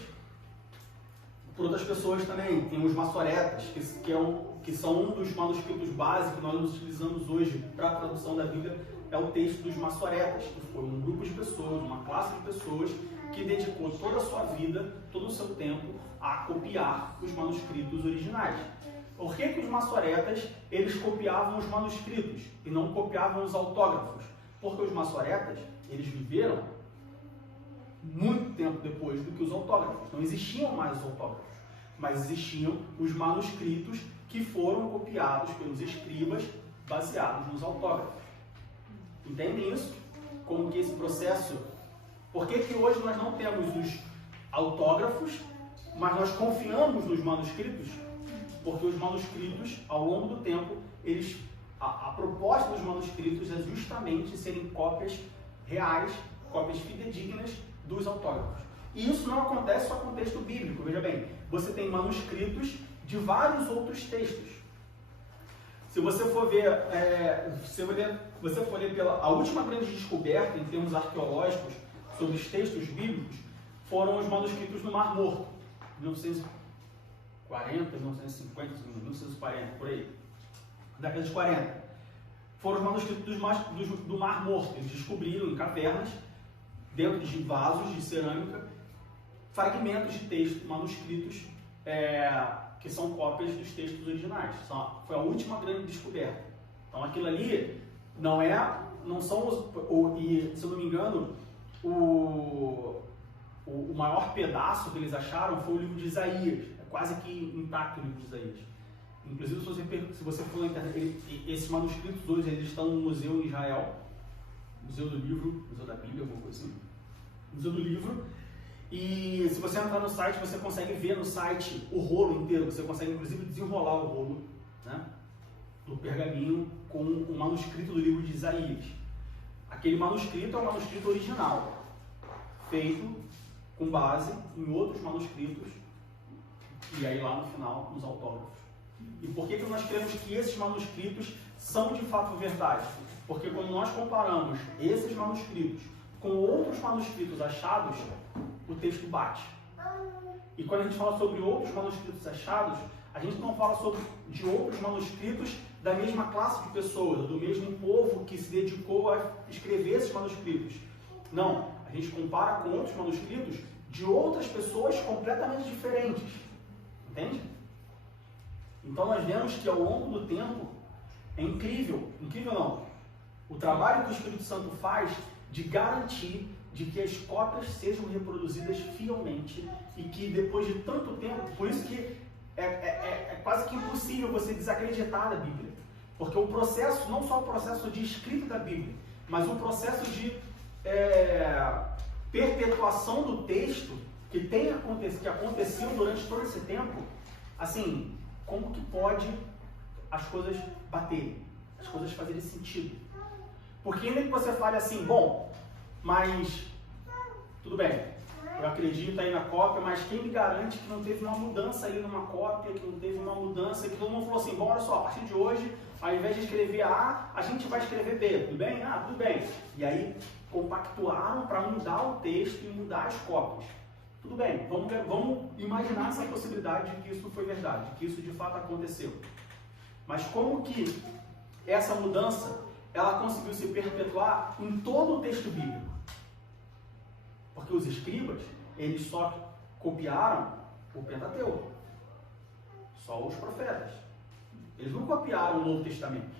Por outras pessoas também. Tem os maçoretas, que são um dos manuscritos básicos que nós utilizamos hoje para a tradução da Bíblia, é o texto dos maçoretas, que foi um grupo de pessoas, uma classe de pessoas que dedicou toda a sua vida, todo o seu tempo a copiar os manuscritos originais. Por que os maçoretas eles copiavam os manuscritos e não copiavam os autógrafos? Porque os maçoretas eles viveram muito tempo depois do que os autógrafos. Não existiam mais os autógrafos, mas existiam os manuscritos que foram copiados pelos escribas baseados nos autógrafos. Entendem isso? Como que esse processo... Por que hoje nós não temos os autógrafos, mas nós confiamos nos manuscritos? Porque os manuscritos, ao longo do tempo, a proposta dos manuscritos é justamente serem cópias reais, cópias fidedignas dos autógrafos. E isso não acontece só com o texto bíblico. Veja bem, você tem manuscritos de vários outros textos. Se você for ver, a última grande descoberta em termos arqueológicos sobre os textos bíblicos foram os manuscritos do Mar Morto, 1940, 1950, 1940, por aí, década de 40. Foram os manuscritos do Mar Morto. Eles descobriram em cavernas, dentro de vasos de cerâmica, fragmentos de texto, manuscritos, que são cópias dos textos originais. Foi a última grande descoberta. Então aquilo ali não são os... E, se eu não me engano, o maior pedaço que eles acharam foi o livro de Isaías. É quase que intacto o livro de Isaías. Inclusive, se você for na internet, esses manuscritos hoje eles estão no museu em Israel, Museu do Livro, Museu da Bíblia, alguma coisa assim, Museu do Livro. E se você entrar no site, você consegue ver no site o rolo inteiro. Você consegue inclusive desenrolar o rolo, né, do pergaminho com o manuscrito do livro de Isaías. Aquele manuscrito é o manuscrito original, feito com base em outros manuscritos, e aí lá no final, nos autógrafos. E por que nós cremos que esses manuscritos são de fato verdade? Porque quando nós comparamos esses manuscritos com outros manuscritos achados, o texto bate. E quando a gente fala sobre outros manuscritos achados, a gente não fala de outros manuscritos da mesma classe de pessoas, do mesmo povo que se dedicou a escrever esses manuscritos. Não, a gente compara com outros manuscritos de outras pessoas completamente diferentes. Entende? Então nós vemos que ao longo do tempo é incrível não, o trabalho que o Espírito Santo faz de garantir de que as cópias sejam reproduzidas fielmente e que depois de tanto tempo, por isso que é quase que impossível você desacreditar da Bíblia, porque o processo, não só o processo de escrita da Bíblia, mas o processo de perpetuação do texto que aconteceu durante todo esse tempo, assim, como que pode as coisas baterem, as coisas fazerem sentido? Porque ainda que você fale assim, bom, mas tudo bem, eu acredito aí na cópia, mas quem me garante que não teve uma mudança ali numa cópia, que não teve uma mudança, que todo mundo falou assim, bom, olha só, a partir de hoje, ao invés de escrever A, a gente vai escrever B, tudo bem? Ah, tudo bem. E aí compactuaram para mudar o texto e mudar as cópias. Tudo bem, vamos imaginar essa possibilidade de que isso foi verdade, de que isso de fato aconteceu. Mas como que essa mudança, ela conseguiu se perpetuar em todo o texto bíblico? Porque os escribas, eles só copiaram o Pentateuco, só os profetas. Eles não copiaram o Novo Testamento.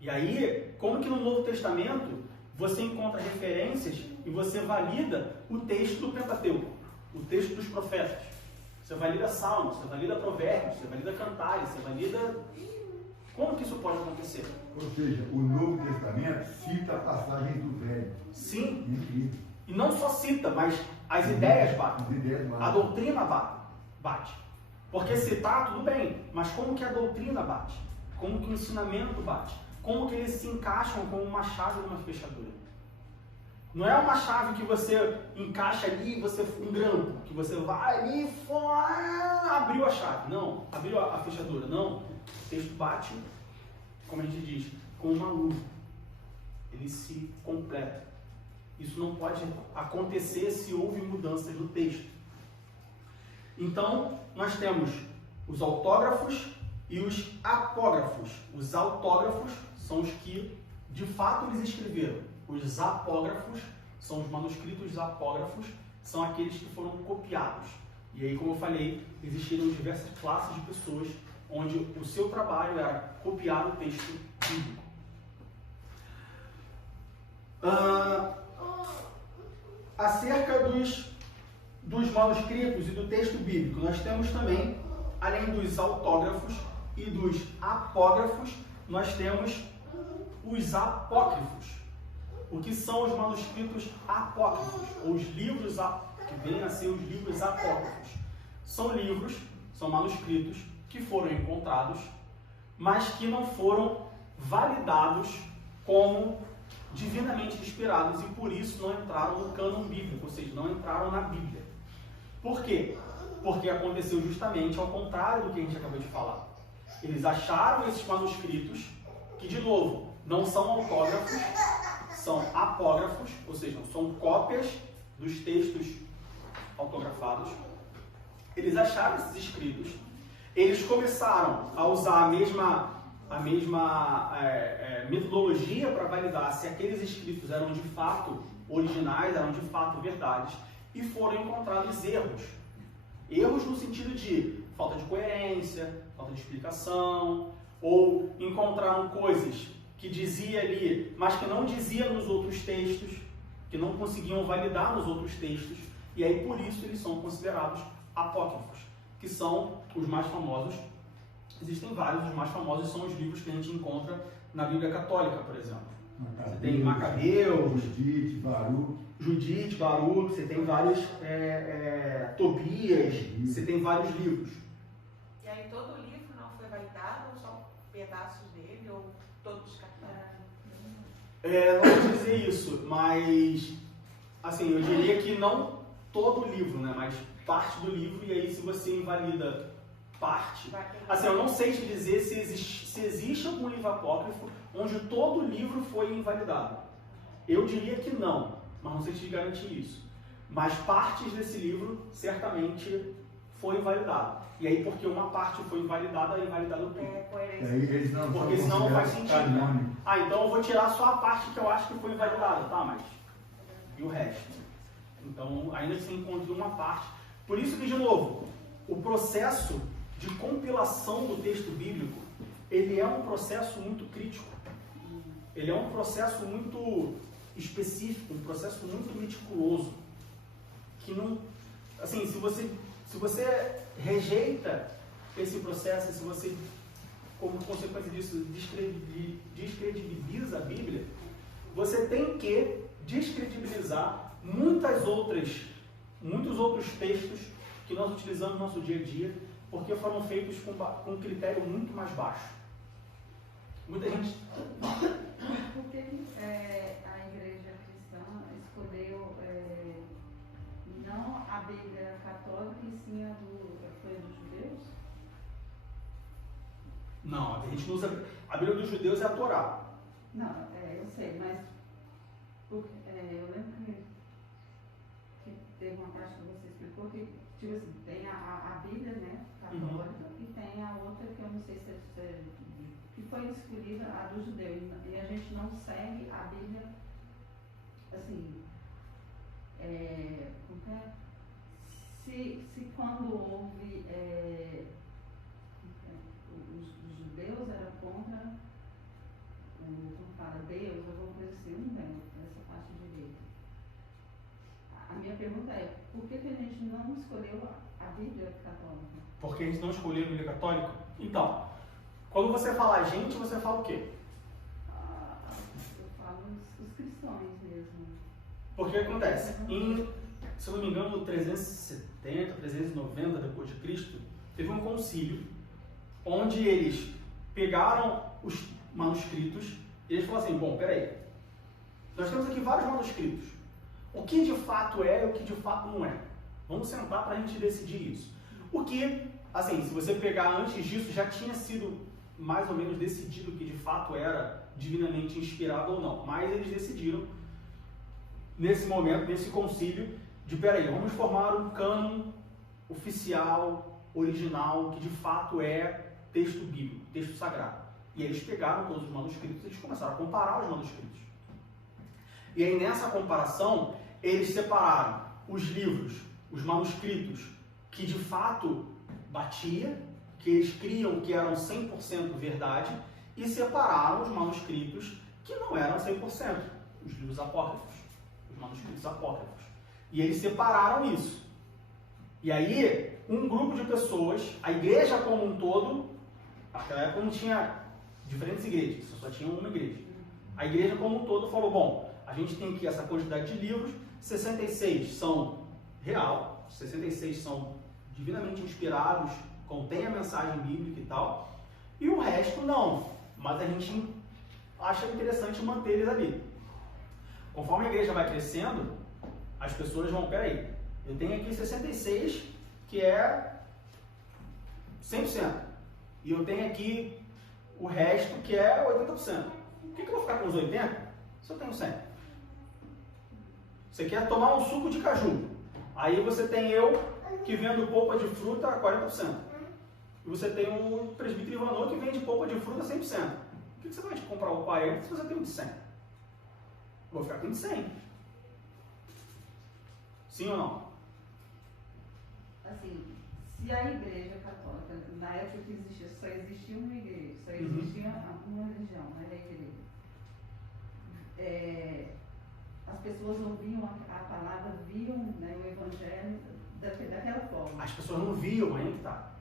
E aí, como que no Novo Testamento você encontra referências e você valida o texto do Pentateuco, o texto dos profetas? Você valida Salmos, você valida Provérbios, você valida Cantares, você valida... Como que isso pode acontecer? Ou seja, o Novo Testamento cita passagens do Velho. Sim. Incrível. E não só cita, mas as ideias batem. As ideias batem. A doutrina bate. Porque citar, tudo bem, mas como que a doutrina bate? Como que o ensinamento bate? Como que eles se encaixam como uma chave numa fechadura? Não é uma chave que você encaixa ali, um grampo, que você vai ali e abriu a chave. Não, abriu a fechadura. Não, o texto bate, como a gente diz, com uma luva. Ele se completa. Isso não pode acontecer se houve mudanças no texto. Então, nós temos os autógrafos e os apógrafos. Os autógrafos são os que, de fato, eles escreveram. Os apógrafos são os manuscritos apógrafos, são aqueles que foram copiados. E aí, como eu falei, existiram diversas classes de pessoas onde o seu trabalho era copiar o texto bíblico. Acerca dos manuscritos e do texto bíblico, nós temos também, além dos autógrafos e dos apógrafos, nós temos os apócrifos. O que são os manuscritos apócrifos, ou os livros que vêm a ser os livros apócrifos? São livros, são manuscritos que foram encontrados, mas que não foram validados como divinamente inspirados e por isso não entraram no cânon bíblico, ou seja, não entraram na Bíblia. Por quê? Porque aconteceu justamente ao contrário do que a gente acabou de falar. Eles acharam esses manuscritos que, de novo, não são autógrafos, são apógrafos, ou seja, são cópias dos textos autografados. Eles acharam esses escritos, eles começaram a usar a mesma metodologia para validar se aqueles escritos eram de fato originais, eram de fato verdades, e foram encontrados erros. Erros no sentido de falta de coerência, falta de explicação, ou encontraram coisas que dizia ali, mas que não dizia nos outros textos, que não conseguiam validar nos outros textos, e aí por isso eles são considerados apócrifos, que são os mais famosos. Existem vários, os mais famosos são os livros que a gente encontra na Bíblia Católica, por exemplo. Você tem Macabeus, Judite, Baruque, você tem vários Tobias, você tem vários livros. E aí todo o livro não foi validado, ou só pedaços dele, ou todos capturados? Não vou dizer isso, mas assim, eu diria que não todo o livro, né, mas parte do livro, e aí se você invalida parte, assim, eu não sei te dizer se existe algum livro apócrifo onde todo o livro foi invalidado. Eu diria que não, mas não sei te garantir isso. Mas partes desse livro certamente foi invalidado. E aí, porque uma parte foi invalidada, é invalidado tudo. Porque senão não faz sentido, né? Então eu vou tirar só a parte que eu acho que foi invalidada, tá? Mas e o resto? Então, ainda que você encontre uma parte. Por isso que, de novo, o processo de compilação do texto bíblico, ele é um processo muito crítico. Ele é um processo muito específico, um processo muito meticuloso. Que não, assim, se você rejeita esse processo, se você, como consequência disso, descredibiliza a Bíblia, você tem que descredibilizar muitos outros textos que nós utilizamos no nosso dia a dia, porque foram feitos com um critério muito mais baixo. Muita gente... Por que a igreja cristã escolheu Não, a gente não usa. A Bíblia dos judeus é a Torá. Não, eu sei, mas eu lembro que teve uma parte que você explicou que, tipo assim, tem a Bíblia, né, católica, e tem a outra que eu não sei se que foi escolhida, a do judeu, e a gente não segue a Bíblia, assim, como que é? Se quando houve, os judeus eram contra, como fala, Deus, alguma coisa assim, eu não lembro dessa parte direita. A minha pergunta é, por que a gente não escolheu a Bíblia católica? Porque a gente não escolheu a Bíblia católica? Então, quando você fala a gente, você fala o quê? Eu falo os cristãos mesmo. Porque acontece, se eu não me engano, 370, 390 depois de Cristo, teve um concílio onde eles pegaram os manuscritos e eles falaram assim, bom, peraí, nós temos aqui vários manuscritos. O que de fato é e o que de fato não é? Vamos sentar para a gente decidir isso. O que, assim, se você pegar antes disso, já tinha sido mais ou menos decidido o que de fato era divinamente inspirado ou não. Mas eles decidiram, nesse momento, nesse concílio, de peraí, vamos formar um cânon oficial, original, que de fato é texto bíblico, texto sagrado. E eles pegaram todos os manuscritos e eles começaram a comparar os manuscritos. E aí nessa comparação, eles separaram os livros, os manuscritos, que de fato batia, que eles criam que eram 100% verdade, e separaram os manuscritos que não eram 100%, os livros apócrifos, os manuscritos apócrifos. E eles separaram isso. E aí, um grupo de pessoas, a igreja como um todo, naquela época não tinha diferentes igrejas, só tinha uma igreja. A igreja como um todo falou, bom, a gente tem aqui essa quantidade de livros, 66 são real, 66 são divinamente inspirados, contém a mensagem bíblica e tal, e o resto não, mas a gente acha interessante manter eles ali. Conforme a igreja vai crescendo, as pessoas vão, peraí, eu tenho aqui 66 que é 100%, e eu tenho aqui o resto que é 80%. Por que eu vou ficar com os 80 se eu tenho 100? Você quer tomar um suco de caju, aí você tem eu que vendo polpa de fruta a 40%. E você tem o presbítero Ivanor que vende polpa de fruta a 100%. Por que você vai comprar o 40 se você tem um de 100? Eu vou ficar com o de 100. Sim ou não? Assim, se a igreja católica, na época que existia, só existia uma igreja, só existia uma religião, não era a igreja. As pessoas ouviam a palavra, viam, né, o evangelho daquela forma. As pessoas não viam, aí que tá.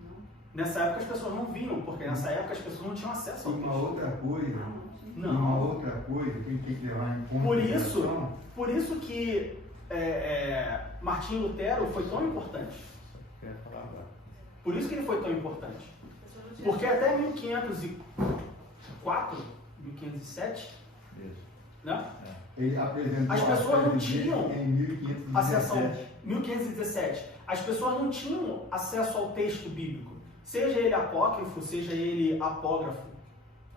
Não? Nessa época as pessoas não viam, porque nessa época as pessoas não tinham acesso ao Uma texto. outra coisa, Não. uma outra coisa que a gente tem que levar em conta. Por isso que Martinho Lutero foi tão importante. Quero falar agora. Por isso que ele foi tão importante. As pessoas não tinham Porque até 1504, 1507, Isso. né? Ele apresentou As pessoas não a tese dele tinham em 1517. acesso ao 1517. As pessoas não tinham acesso ao texto bíblico, seja ele apócrifo, seja ele apógrafo.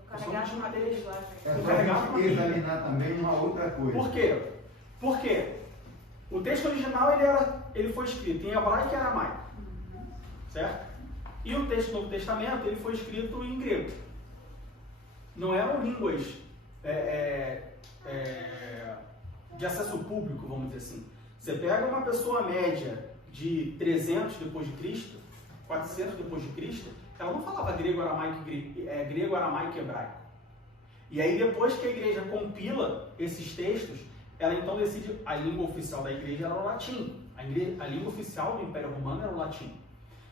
carregar uma Bíblia igual. É só Carregar a uma gente Bíblia. examinar também uma outra coisa. Por quê? Porque o texto original ele foi escrito em hebraico e aramaico, certo? E o texto do Novo Testamento ele foi escrito em grego. Não eram línguas de acesso público, vamos dizer assim. Você pega uma pessoa média de 300 depois de Cristo, 400 depois de Cristo, ela não falava grego, aramaico e hebraico. E aí depois que a igreja compila esses textos, ela então decide, a língua oficial da igreja era o latim. A língua oficial do Império Romano era o latim.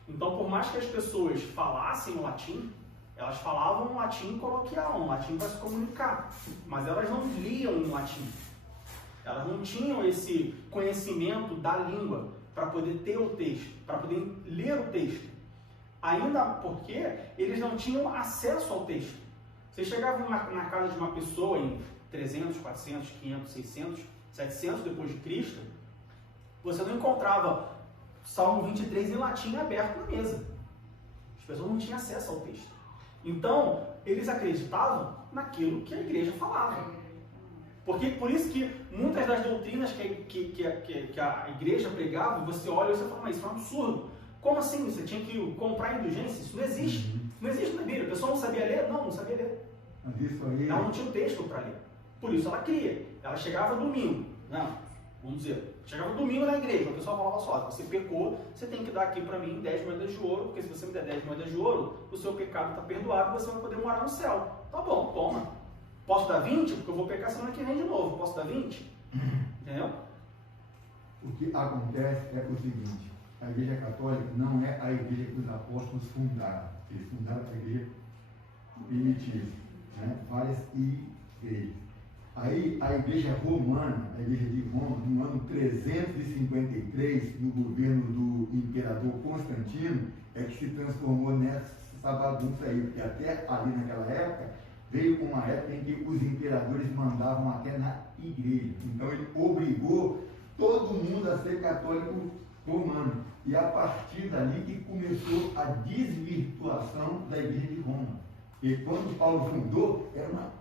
Então, por mais que as pessoas falassem o latim, elas falavam um latim coloquial, um latim para se comunicar, mas elas não liam em latim. Elas não tinham esse conhecimento da língua para poder ter o texto, para poder ler o texto. Ainda porque eles não tinham acesso ao texto. Você chegava na casa de uma pessoa em 300, 400, 500, 600, 700 depois de Cristo, você não encontrava Salmo 23 em latim aberto na mesa. As pessoas não tinham acesso ao texto. Então, eles acreditavam naquilo que a igreja falava. Porque por isso que muitas das doutrinas que a igreja pregava, você olha e você fala, mas isso é um absurdo. Como assim? Você tinha que comprar indulgência? Isso não existe. Isso não existe na Bíblia. A pessoa não sabia ler? Não sabia ler. Mas isso aí... Ela não tinha o texto para ler. Por isso ela cria. Ela chegava domingo. Não, vamos dizer, chegava domingo na igreja. O pessoal falava só, você pecou, você tem que dar aqui para mim 10 moedas de ouro, porque se você me der 10 moedas de ouro, o seu pecado está perdoado e você vai poder morar no céu. Tá bom, toma. Posso dar 20? Porque eu vou pecar semana que vem de novo. Posso dar 20? Entendeu? O que acontece é o seguinte, a Igreja Católica não é a igreja que os apóstolos fundaram. Eles fundaram a igreja primitiva, né? Várias igrejas. Aí a Igreja Romana, a Igreja de Roma, no ano 353, no governo do imperador Constantino, é que se transformou nessa bagunça aí, porque até ali naquela época, veio uma época em que os imperadores mandavam até na igreja. Então ele obrigou todo mundo a ser católico romano. E a partir dali que começou a desvirtuação da Igreja de Roma. E quando Paulo fundou, era uma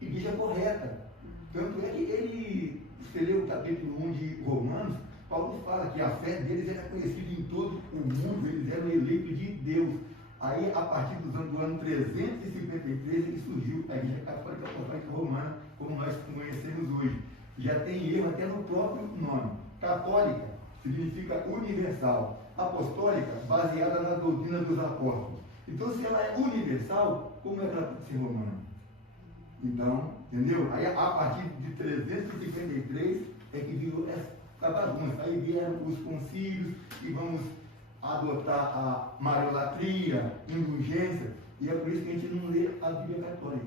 igreja correta. Tanto é que ele escreveu o capítulo 1 de Romanos, Paulo fala que a fé deles era conhecida em todo o mundo, eles eram eleitos de Deus. Aí, a partir do ano 353, ele surgiu a Igreja Católica Romana, como nós conhecemos hoje. Já tem erro até no próprio nome. Católica significa universal. Apostólica, baseada na doutrina dos apóstolos. Então, se ela é universal, como é que ela pode ser romana? Então, entendeu? Aí, a partir de 353, é que virou essa bagunça. Aí vieram os concílios e vamos adotar a mariolatria, indulgência, e é por isso que a gente não lê a Bíblia Católica.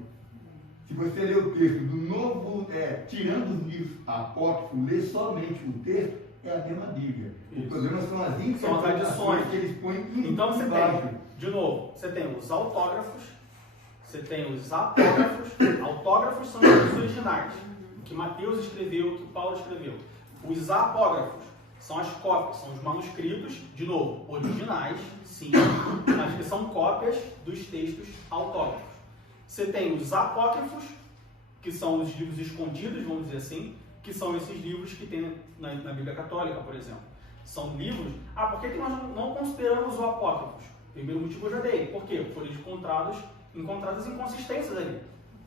Se você ler o texto do Novo, tirando os livros apócrifos, ler somente o texto, é a mesma Bíblia. Isso. O problema são as adições que eles põem em Então você embaixo. tem, de novo, você tem os autógrafos, você tem os apógrafos. Autógrafos são os livros originais, o que Mateus escreveu, o que Paulo escreveu. Os apógrafos são as cópias, são os manuscritos, de novo, originais, sim, mas que são cópias dos textos autógrafos. Você tem os apócrifos, que são os livros escondidos, vamos dizer assim, que são esses livros que tem na Bíblia Católica, por exemplo. São livros... por que nós não consideramos os apócrifos? Primeiro motivo eu já dei. Por quê? Foram encontradas inconsistências ali.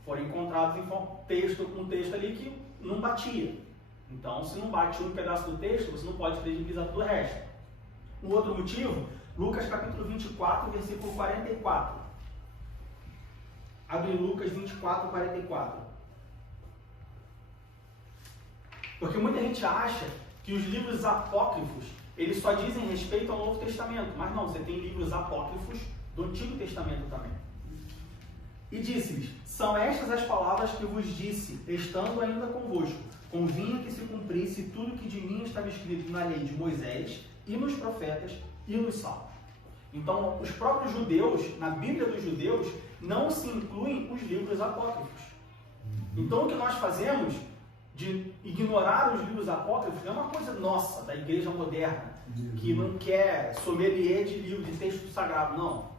Foram encontrados um texto ali que não batia. Então, se não bate um pedaço do texto, você não pode credibilizar todo o resto. Um outro motivo, Lucas capítulo 24, versículo 44. Abre Lucas 24, 44. Porque muita gente acha que os livros apócrifos, eles só dizem respeito ao Novo Testamento. Mas não, você tem livros apócrifos do Antigo Testamento também. E disse-lhes, são estas as palavras que vos disse, estando ainda convosco. Convinha que se cumprisse tudo que de mim estava escrito na lei de Moisés, e nos profetas, e nos salmos. Então, os próprios judeus, na Bíblia dos judeus, não se incluem os livros apócrifos. Então, o que nós fazemos de ignorar os livros apócrifos é uma coisa nossa, da igreja moderna, que não quer sommelier de livro, de texto sagrado, não.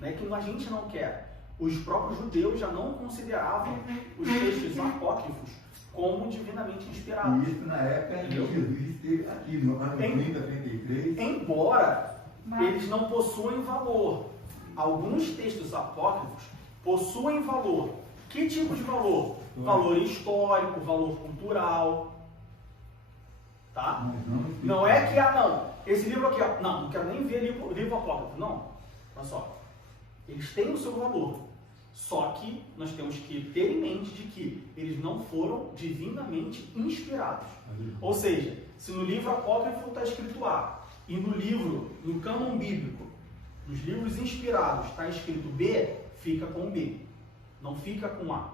Não é que a gente não quer. Os próprios judeus já não consideravam os textos apócrifos como divinamente inspirados. E isso na época que Jesus esteve aqui, no ano 30, 33. Embora eles não possuem valor. Alguns textos apócrifos possuem valor. Que tipo de valor? Valor histórico, valor cultural. Tá? Não é que, esse livro aqui, não quero nem ver livro apócrifo. Não, olha só. Eles têm o seu valor. Só que nós temos que ter em mente de que eles não foram divinamente inspirados. Ou seja, se no livro apócrifo está escrito A, e no cânon bíblico, nos livros inspirados está escrito B, fica com B, não fica com A.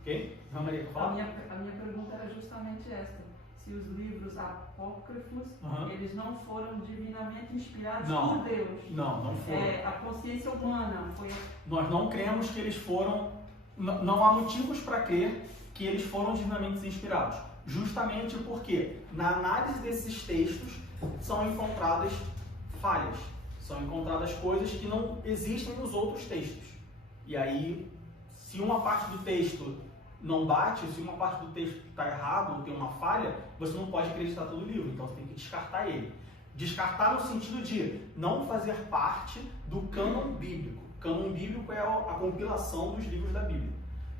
Ok? Maria, quer falar? A minha pergunta era justamente esta. Se os livros apócrifos, eles não foram divinamente inspirados por Deus. Não foram. A consciência humana foi... Nós não cremos que eles foram... Não há motivos para crer que eles foram divinamente inspirados. Justamente porque, na análise desses textos, são encontradas falhas. São encontradas coisas que não existem nos outros textos. E aí, se uma parte do texto não bate, se uma parte do texto está errado ou tem uma falha, você não pode acreditar todo o livro, então você tem que descartar ele. Descartar no sentido de não fazer parte do cânon bíblico. Cânon bíblico é a compilação dos livros da Bíblia.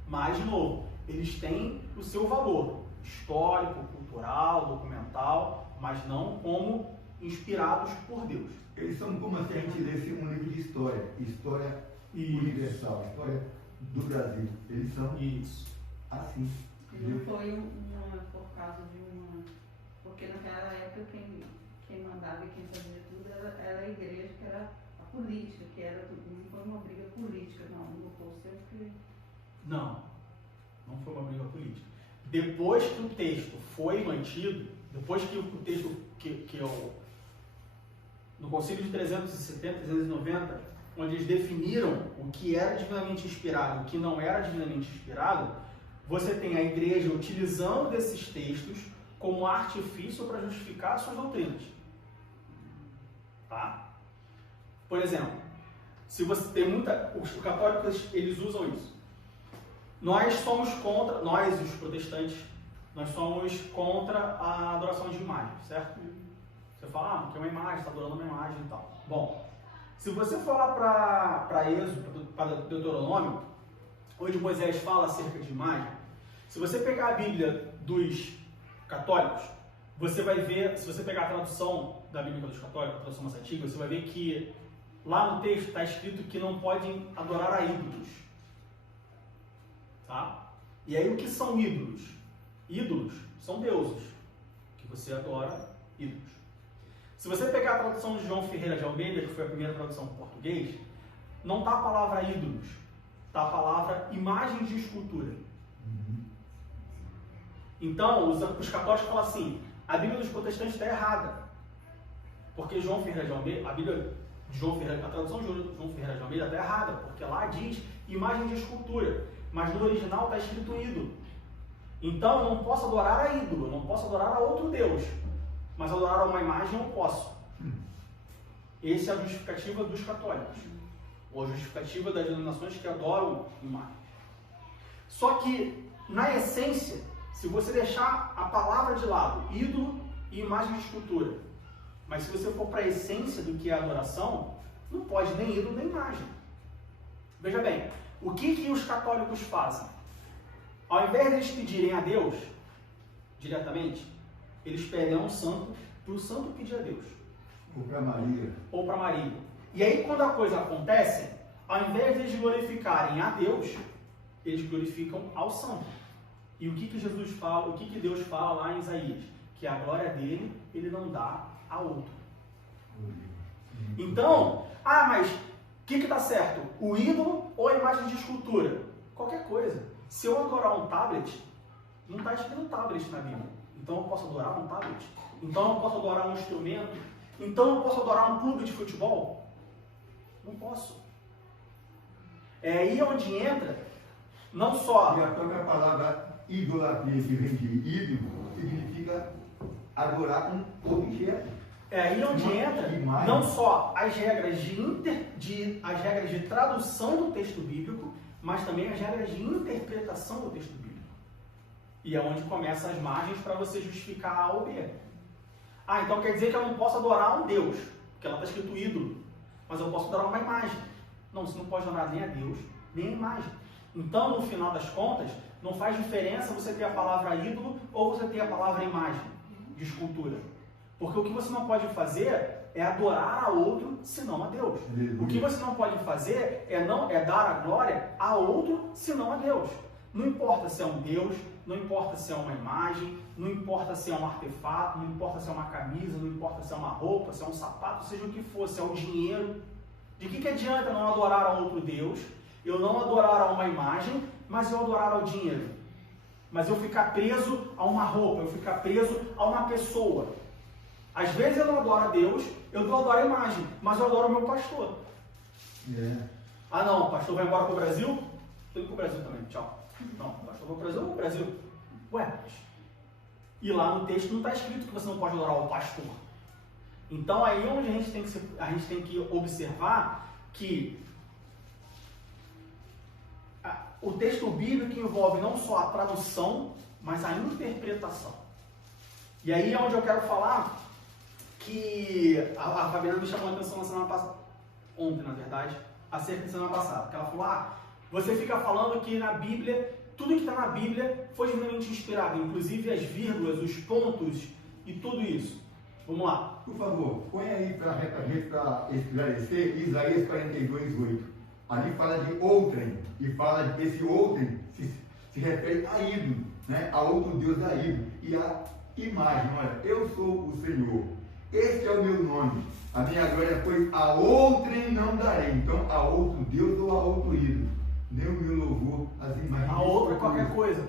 Mas, de novo, eles têm o seu valor histórico, cultural, documental, mas não como inspirados por Deus. Eles são como se a gente lesse um livro de história universal, história do Brasil. Eles são assim. E não foi por causa de uma... Porque naquela época quem mandava e quem fazia tudo era a igreja, que era a política, que era tudo. Não foi uma briga política, não. No sempre... Não foi uma briga política. Depois que o texto foi mantido, depois que o texto no Concílio de 370, 390, onde eles definiram o que era divinamente inspirado e o que não era divinamente inspirado, você tem a igreja utilizando desses textos como artifício para justificar suas doutrinas. Tá? Por exemplo, se você tem os católicos, eles usam isso. Nós somos contra, nós os protestantes, nós somos contra a adoração de imagens, certo? Você fala, porque é uma imagem, está adorando uma imagem e tal. Bom, se você for lá para Êxodo, para Deuteronômio, onde Moisés fala acerca de imagem, se você pegar a Bíblia dos católicos, você vai ver, se você pegar a tradução da Bíblia dos católicos, a tradução mais antiga, você vai ver que lá no texto está escrito que não podem adorar a ídolos. Tá? E aí o que são ídolos? Ídolos são deuses, que você adora ídolos. Se você pegar a tradução de João Ferreira de Almeida, que foi a primeira tradução em português, não está a palavra ídolos, está a palavra imagens de escultura. Então, os católicos falam assim, a Bíblia dos protestantes está errada. Porque João Ferreira de Almeida, a Bíblia de João Ferreira, a tradução de João Ferreira de Almeida está errada, porque lá diz imagem de escultura, mas no original está escrito ídolo. Então, eu não posso adorar a ídolo, eu não posso adorar a outro Deus, mas adorar a uma imagem eu posso. Essa é a justificativa dos católicos, ou a justificativa das denominações que adoram imagens. Só que, na essência, se você deixar a palavra de lado, ídolo e imagem de escultura, mas se você for para a essência do que é adoração, não pode nem ídolo nem imagem. Veja bem, o que os católicos fazem? Ao invés de eles pedirem a Deus, diretamente, eles pedem a um santo, para o santo pedir a Deus. Ou para Maria. Ou para Maria. E aí, quando a coisa acontece, ao invés de eles glorificarem a Deus, eles glorificam ao santo. E o que Jesus fala, o que Deus fala lá em Isaías? Que a glória dele, ele não dá a outro. Então, mas o que está certo? O ídolo ou a imagem de escultura? Qualquer coisa. Se eu adorar um tablet, não está escrito tablet na Bíblia. Então eu posso adorar um tablet? Então eu posso adorar um instrumento? Então eu posso adorar um clube de futebol? Não posso. É aí onde entra, não só... E a própria palavra idolatria, que vem de ídolo, significa adorar um objeto. É aí onde entra não só as regras as regras de tradução do texto bíblico, mas também as regras de interpretação do texto bíblico. E é onde começam as margens para você justificar A ou B. Então quer dizer que eu não posso adorar um Deus, porque lá está escrito ídolo, mas eu posso adorar uma imagem. Não, você não pode adorar nem a Deus, nem a imagem. Então, no final das contas, não faz diferença você ter a palavra ídolo ou você ter a palavra imagem de escultura. Porque o que você não pode fazer é adorar a outro, senão a Deus. O que você não pode fazer é dar a glória a outro, senão a Deus. Não importa se é um Deus, não importa se é uma imagem, não importa se é um artefato, não importa se é uma camisa, não importa se é uma roupa, se é um sapato, seja o que for, se é o dinheiro. De que adianta não adorar a outro Deus, eu não adorar a uma imagem, mas eu adorar ao dinheiro? Mas eu ficar preso a uma roupa, eu ficar preso a uma pessoa. Às vezes eu não adoro a Deus, eu não adoro a imagem, mas eu adoro o meu pastor. Não, o pastor vai embora para o Brasil? Estou indo para o Brasil também, tchau. Não, o pastor vai para o Brasil, eu vou para o Brasil. E lá no texto não está escrito que você não pode adorar o pastor. Então aí é onde a gente tem que observar que o texto bíblico envolve não só a tradução, mas a interpretação. E aí é onde eu quero falar que a Fabiana me chamou a atenção na semana passada, ontem na verdade, acerca da semana passada, que ela falou, você fica falando que na Bíblia, tudo que está na Bíblia foi divinamente inspirado, inclusive as vírgulas, os pontos e tudo isso. Vamos lá. Por favor, põe aí para a gente esclarecer Isaías 42:8. Ali fala de outrem, e fala que esse outrem se refere a ídolo, né? A outro Deus da ídolo. E a imagem, olha, eu sou o Senhor, este é o meu nome, a minha glória, pois a outrem não darei. Então, a outro Deus ou a outro ídolo, nem o meu louvor às imagens. A outra é qualquer coisa.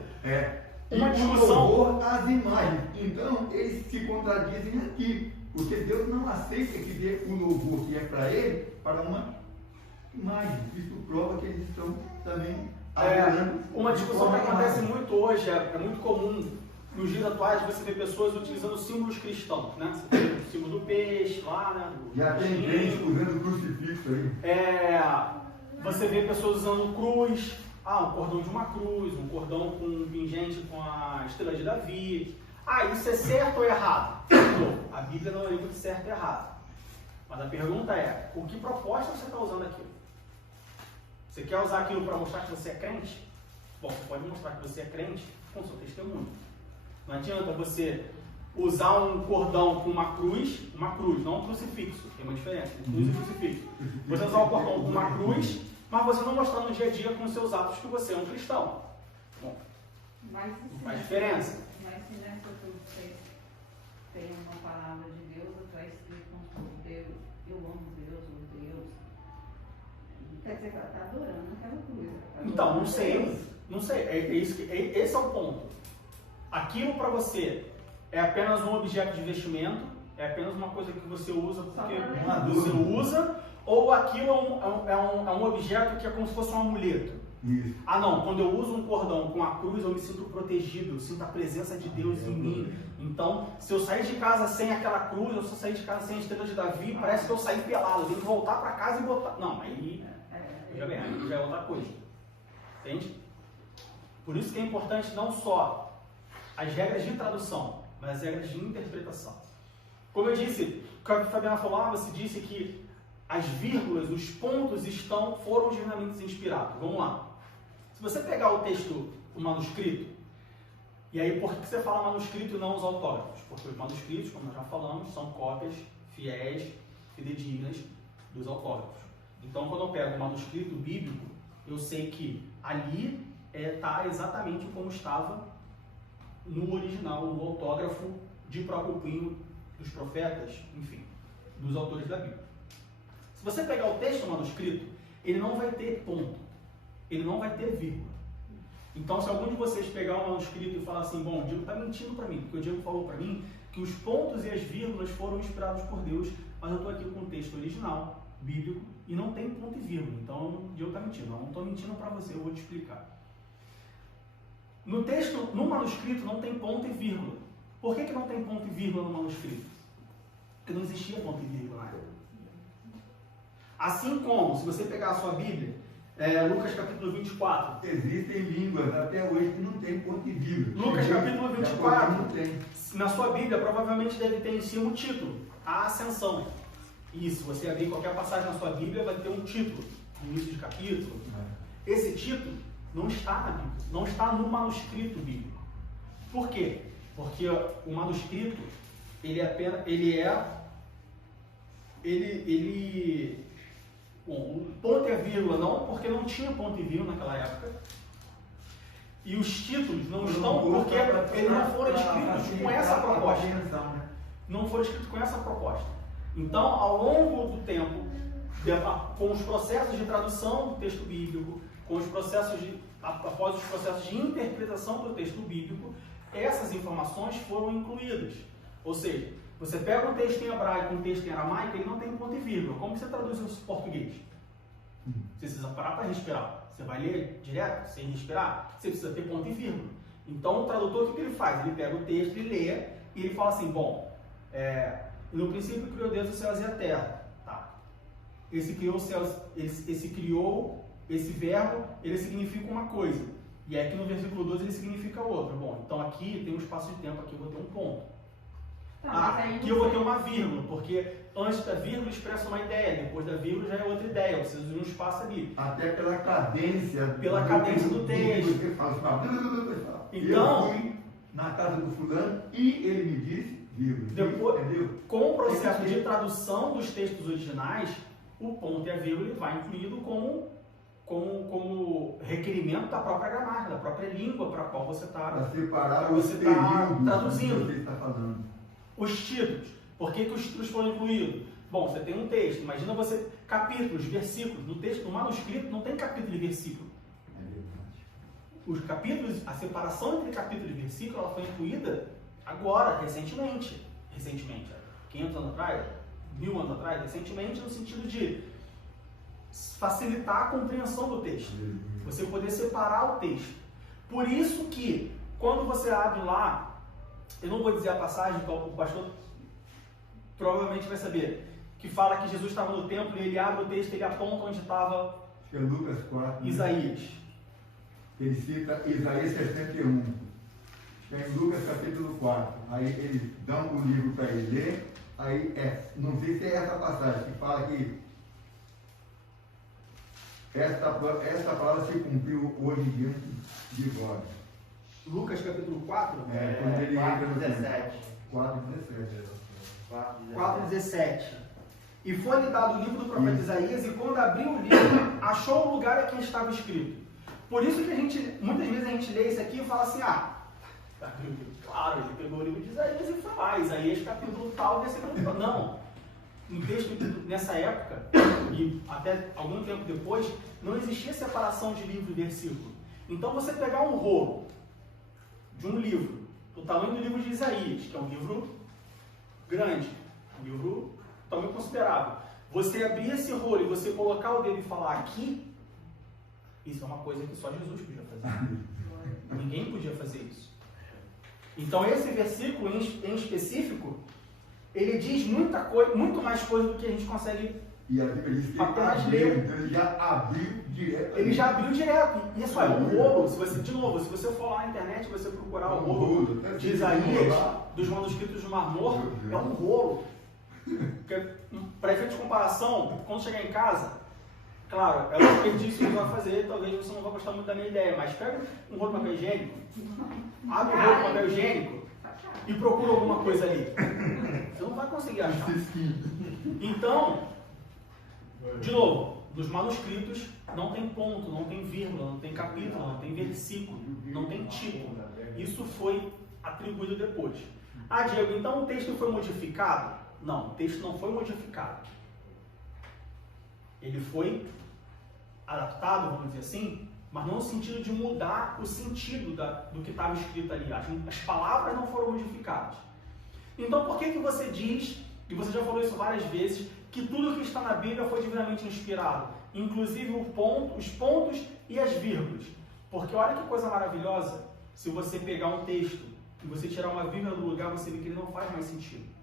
Uma discussão. Louvor às imagens. Então, eles se contradizem aqui, porque Deus não aceita que dê o louvor que é para ele, para uma imagem. Isso prova que eles estão também adorando. Uma discussão que acontece muito hoje, é muito comum nos dias atuais, você vê pessoas utilizando símbolos cristãos, né? Você tem o símbolo do peixe lá, né? Já tem gente usando crucifixo aí. Você vê pessoas usando cruz, um cordão de uma cruz, um cordão com um pingente com a estrela de Davi. Isso é certo ou errado? A Bíblia não lembra de certo e errado. Mas a pergunta é, por que proposta você está usando aquilo? Você quer usar aquilo para mostrar que você é crente? Bom, você pode mostrar que você é crente com o seu testemunho. Não adianta você usar um cordão com uma cruz, não um crucifixo, tem uma diferença, cruz e crucifixo. Você usar um cordão com uma cruz, mas você não mostrar no dia a dia com os seus atos que você é um cristão. Bom, não faz diferença. Mas se nessa você tem uma palavra de Deus, está escrito como Deus, eu amo Deus, ou Deus, quer dizer que ela está adorando aquela cruz. Então, não sei, esse é o ponto. Aquilo para você é apenas um objeto de vestimento, é apenas uma coisa que você usa porque você usa, ou aquilo é um objeto que é como se fosse um amuleto. Isso. Não, quando eu uso um cordão com a cruz, eu me sinto protegido, eu sinto a presença de Deus em mim. Então, se eu sair de casa sem aquela cruz, ou se eu sair de casa sem a estrela de Davi, parece que eu saí pelado, eu tenho que voltar para casa e botar. Não, aí já é outra coisa. Entende? Por isso que é importante não só as regras de tradução, mas as regras de interpretação. Como eu disse, o que a Fabiana falou, você disse que as vírgulas, os pontos foram divinamente inspirados. Vamos lá. Se você pegar o texto, o manuscrito, e aí por que você fala manuscrito e não os autógrafos? Porque os manuscritos, como nós já falamos, são cópias fiéis, fidedignas dos autógrafos. Então, quando eu pego o manuscrito bíblico, eu sei que ali está exatamente como estava no original, no autógrafo de próprio punho dos profetas, enfim, dos autores da Bíblia. Se você pegar o texto manuscrito, ele não vai ter ponto, ele não vai ter vírgula. Então, se algum de vocês pegar o manuscrito e falar assim, bom, o Diego está mentindo para mim, porque o Diego falou para mim que os pontos e as vírgulas foram inspirados por Deus, mas eu estou aqui com o texto original, bíblico, e não tem ponto e vírgula. Então, o Diego está mentindo. Eu não estou mentindo para você, eu vou te explicar. No texto, no manuscrito, não tem ponto e vírgula. Por que não tem ponto e vírgula no manuscrito? Porque não existia ponto e vírgula na época. Assim como, se você pegar a sua Bíblia, Lucas capítulo 24. Existem línguas até hoje que não tem ponto e vírgula. Lucas capítulo 24. Na sua Bíblia, provavelmente deve ter em cima o título, a Ascensão. Isso, você abrir qualquer passagem na sua Bíblia, vai ter um título, no início de capítulo. Esse título não está na Bíblia, não está no manuscrito bíblico. Por quê? Porque o manuscrito, bom, o ponto e a vírgula não, porque não tinha ponto e vírgula naquela época. E os títulos não estão porque eles não foram escritos com essa proposta. Não foram escritos com essa proposta. Então, ao longo do tempo, com os processos de tradução do texto bíblico, após os processos de interpretação do texto bíblico, essas informações foram incluídas. Ou seja, você pega um texto em hebraico e um texto em aramaico, ele não tem ponto e vírgula. Como você traduz isso em português? Você precisa parar para respirar. Você vai ler direto, sem respirar? Você precisa ter ponto e vírgula. Então, o tradutor, o que ele faz? Ele pega o texto, ele lê, e ele fala assim, bom, no princípio criou Deus os céus e a terra. Tá. Esse criou esse verbo, ele significa uma coisa. E aqui no versículo 12 ele significa outra. Bom, então aqui tem um espaço de tempo, aqui eu vou ter um ponto. Aqui eu vou ter uma vírgula, porque antes da vírgula expressa uma ideia, depois da vírgula já é outra ideia, eu preciso de um espaço ali. Até pela cadência. Pela cadência do texto. Você fala, então, eu fui na casa do fulano e ele me disse, vírgula. Depois, entendeu? com o processo de tradução dos textos originais, o ponto e a vírgula ele vai incluído como requerimento da própria gramática, da própria língua para a qual você está traduzindo. Que você está falando. Os títulos. Por que os títulos foram incluídos? Bom, você tem um texto, imagina você, capítulos, versículos. No texto, no manuscrito, não tem capítulo e versículo. É verdade. Os capítulos, a separação entre capítulo e versículo, ela foi incluída agora, recentemente. 500 anos atrás, 1000 anos atrás, recentemente, no sentido de facilitar a compreensão do texto. Você poder separar o texto. Por isso que, quando você abre lá, eu não vou dizer a passagem, então o pastor provavelmente vai saber, que fala que Jesus estava no templo e ele abre o texto e ele aponta onde estava É Lucas 4. Isaías. Ele cita Isaías 61. É em Lucas capítulo 4. Aí eles dão o livro para ele ler. Aí não sei se é essa passagem que fala que esta palavra se cumpriu hoje diante de vós. Lucas capítulo 4? Quando ele entra no 4:17. 4:17. 4:17. E foi-lhe dado o livro do profeta Isaías, e quando abriu o livro, achou o lugar a quem estava escrito. Por isso que muitas vezes a gente lê isso aqui e fala assim, abriu o livro. Claro, ele pegou o livro de Isaías e foi lá, Isaías capítulo tal, versículo tal. Não. No texto, nessa época, e até algum tempo depois, não existia separação de livro e versículo. Então você pegar um rolo de um livro, do tamanho do livro de Isaías, que é um livro grande, um livro tamanho considerável. Você abrir esse rolo e você colocar o dedo e falar aqui, isso é uma coisa que só Jesus podia fazer. Ninguém podia fazer isso. Então esse versículo em específico, ele diz muita coisa, muito mais coisa do que a gente consegue. E a Bíblia diz que apenas ler. então ele já abriu direto. Ele já abriu direto. E isso é um rolo. Se você for lá na internet, você procurar o rolo de Isaías, dos manuscritos do Mar Morto, é um rolo. Para efeito de comparação, quando chegar em casa, claro, é o que ele disse que vai fazer, talvez você não vai gostar muito da minha ideia, mas pega um rolo de papel higiênico, abre o rolo de papel higiênico e procura alguma coisa ali. Você não vai conseguir achar. Então, de novo, nos manuscritos não tem ponto, não tem vírgula, não tem capítulo, não tem versículo, não tem tipo. Isso foi atribuído depois. Diego, então o texto foi modificado? Não, o texto não foi modificado. Ele foi adaptado, vamos dizer assim, mas não no sentido de mudar o sentido do que estava escrito ali. As palavras não foram modificadas. Então por que você diz, e você já falou isso várias vezes, que tudo que está na Bíblia foi divinamente inspirado? Inclusive os pontos e as vírgulas. Porque olha que coisa maravilhosa, se você pegar um texto e você tirar uma vírgula do lugar, você vê que ele não faz mais sentido.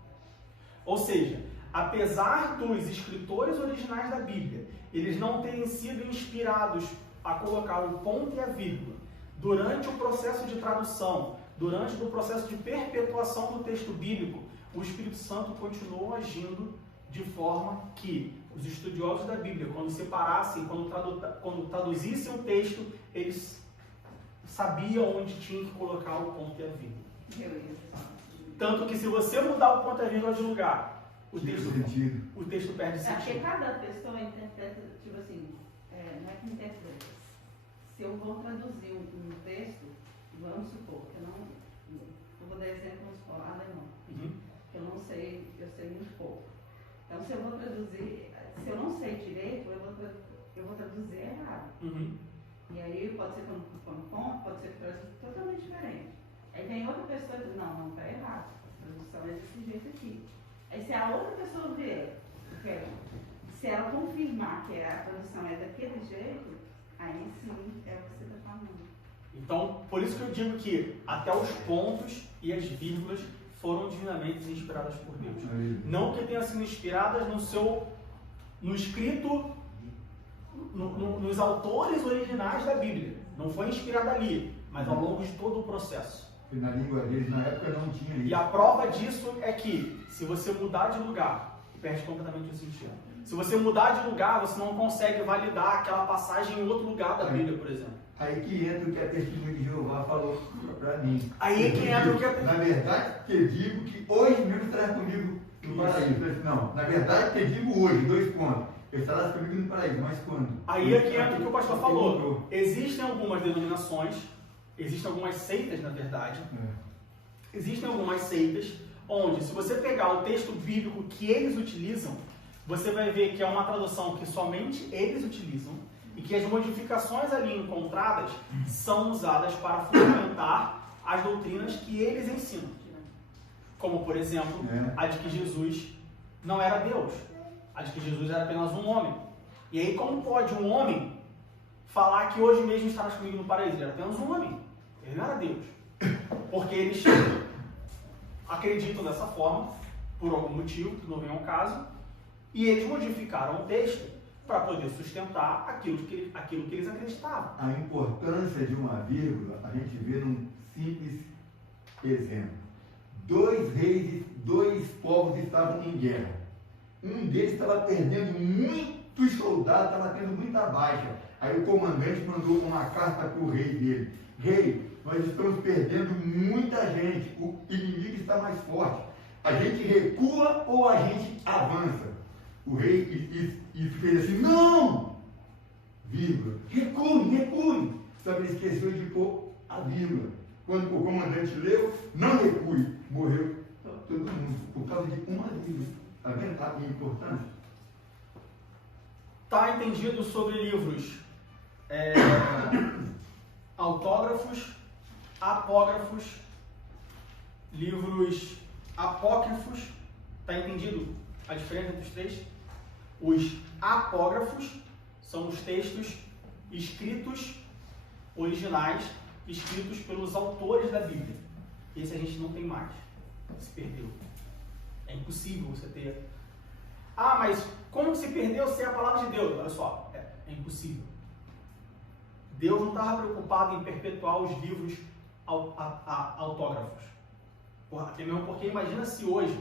Ou seja, apesar dos escritores originais da Bíblia, eles não terem sido inspirados a colocar o ponto e a vírgula durante o processo de tradução, durante o processo de perpetuação do texto bíblico, o Espírito Santo continuou agindo de forma que os estudiosos da Bíblia, quando separassem, quando traduzissem o texto, eles sabiam onde tinham que colocar o ponto e a vírgula. Tanto que se você mudar o ponto e a vírgula de lugar, o texto perde sentido. Porque cada pessoa interpreta, tipo assim, não é que interpreta. Se eu vou traduzir um texto, vamos supor, que eu vou dar exemplos alemão, que eu não sei, eu sei muito pouco. Então, se eu vou traduzir, se eu não sei direito, eu vou traduzir errado. E aí pode ser que eu não ponto, pode ser que eu traduza totalmente diferente. Aí vem outra pessoa e diz, não, está errado, a tradução é desse jeito aqui. Aí se a outra pessoa ver, se ela confirmar que a tradução é daquele jeito, aí sim é o que você está falando. Então, por isso que eu digo que até os pontos e as vírgulas foram divinamente inspiradas por Deus. Não que tenham sido inspiradas no escrito nos autores originais da Bíblia. Não foi inspirada ali, mas ao longo de todo o processo. E na língua deles, na época, não tinha isso. E a prova disso é que, se você mudar de lugar, perde completamente o sentido. Se você mudar de lugar, você não consegue validar aquela passagem em outro lugar da Bíblia, por exemplo. Aí que entra o que a testemunha de Jeová falou para mim. Aí que entra o que a... Na verdade, te digo que hoje mesmo estará comigo no paraíso. Eu disse, não, na verdade, te digo hoje, 2 pontos. Estarás comigo no paraíso, mas quando? Aí é que entra o que o pastor falou. Existem algumas denominações, existem algumas seitas, na verdade. Existem algumas seitas onde, se você pegar o texto bíblico que eles utilizam, você vai ver que é uma tradução que somente eles utilizam e que as modificações ali encontradas são usadas para fundamentar as doutrinas que eles ensinam. Como, por exemplo, a de que Jesus não era Deus. A de que Jesus era apenas um homem. E aí, como pode um homem falar que hoje mesmo estarás comigo no paraíso? Ele era apenas um homem. Ele não era Deus. Porque eles acreditam dessa forma, por algum motivo, que não vem ao caso, e eles modificaram o texto para poder sustentar aquilo que eles acreditavam. A importância de uma vírgula, a gente vê num simples exemplo. 2 reis, 2 povos estavam em guerra. Um deles estava perdendo muitos soldados, estava tendo muita baixa. Aí o comandante mandou uma carta para o rei dele. Rei, nós estamos perdendo muita gente, o inimigo está mais forte. A gente recua ou a gente avança? O rei fez assim, não! Vírgula, recue. Só que ele esqueceu de pôr a vírgula. Quando o comandante leu, não recue, morreu todo mundo, por causa de uma vírgula. Está vendo a importância? Está entendido sobre livros autógrafos, apógrafos, livros apócrifos. Está entendido a diferença entre os 3? Os apógrafos são os textos escritos, originais, escritos pelos autores da Bíblia. Esse a gente não tem mais. Se perdeu. É impossível você ter. Ah, mas como se perdeu se é a palavra de Deus? Olha só, é impossível. Deus não estava preocupado em perpetuar os livros autógrafos. Até mesmo porque imagina se hoje,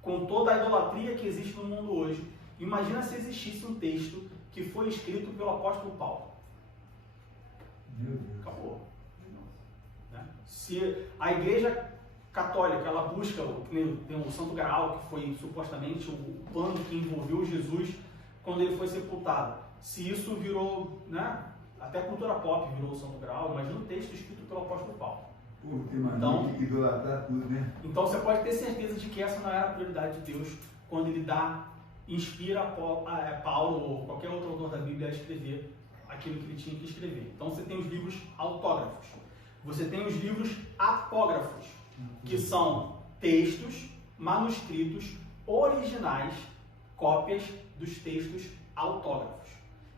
com toda a idolatria que existe no mundo hoje, imagina se existisse um texto que foi escrito pelo apóstolo Paulo. Acabou. Né? Se a igreja católica, ela busca, tem o Santo Graal, que foi supostamente o pano que envolveu Jesus quando ele foi sepultado. Se isso virou, né, até a cultura pop virou o Santo Graal, imagina um texto escrito pelo apóstolo Paulo. Então, que idolatrar tudo, né? Então você pode ter certeza de que essa não era a prioridade de Deus quando ele inspira Paulo ou qualquer outro autor da Bíblia a escrever aquilo que ele tinha que escrever. Então você tem os livros autógrafos. Você tem os livros apógrafos, que são textos, manuscritos, originais, cópias dos textos autógrafos.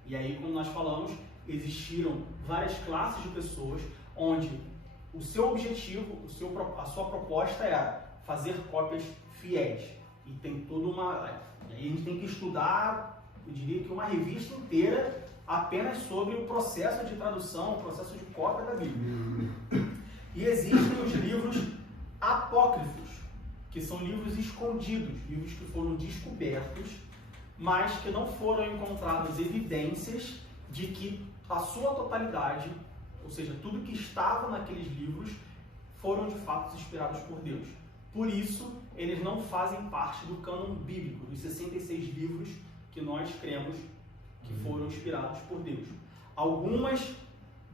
E aí, como nós falamos, existiram várias classes de pessoas onde o seu objetivo, a sua proposta era fazer cópias fiéis. E tem toda uma... E aí a gente tem que estudar, eu diria que uma revista inteira apenas sobre o processo de tradução, o processo de cópia da Bíblia. E existem os livros apócrifos, que são livros escondidos, livros que foram descobertos, mas que não foram encontradas evidências de que a sua totalidade, ou seja, tudo que estava naqueles livros, foram de fato inspirados por Deus. Por isso, eles não fazem parte do cânon bíblico, dos 66 livros que nós cremos que foram inspirados por Deus. Algumas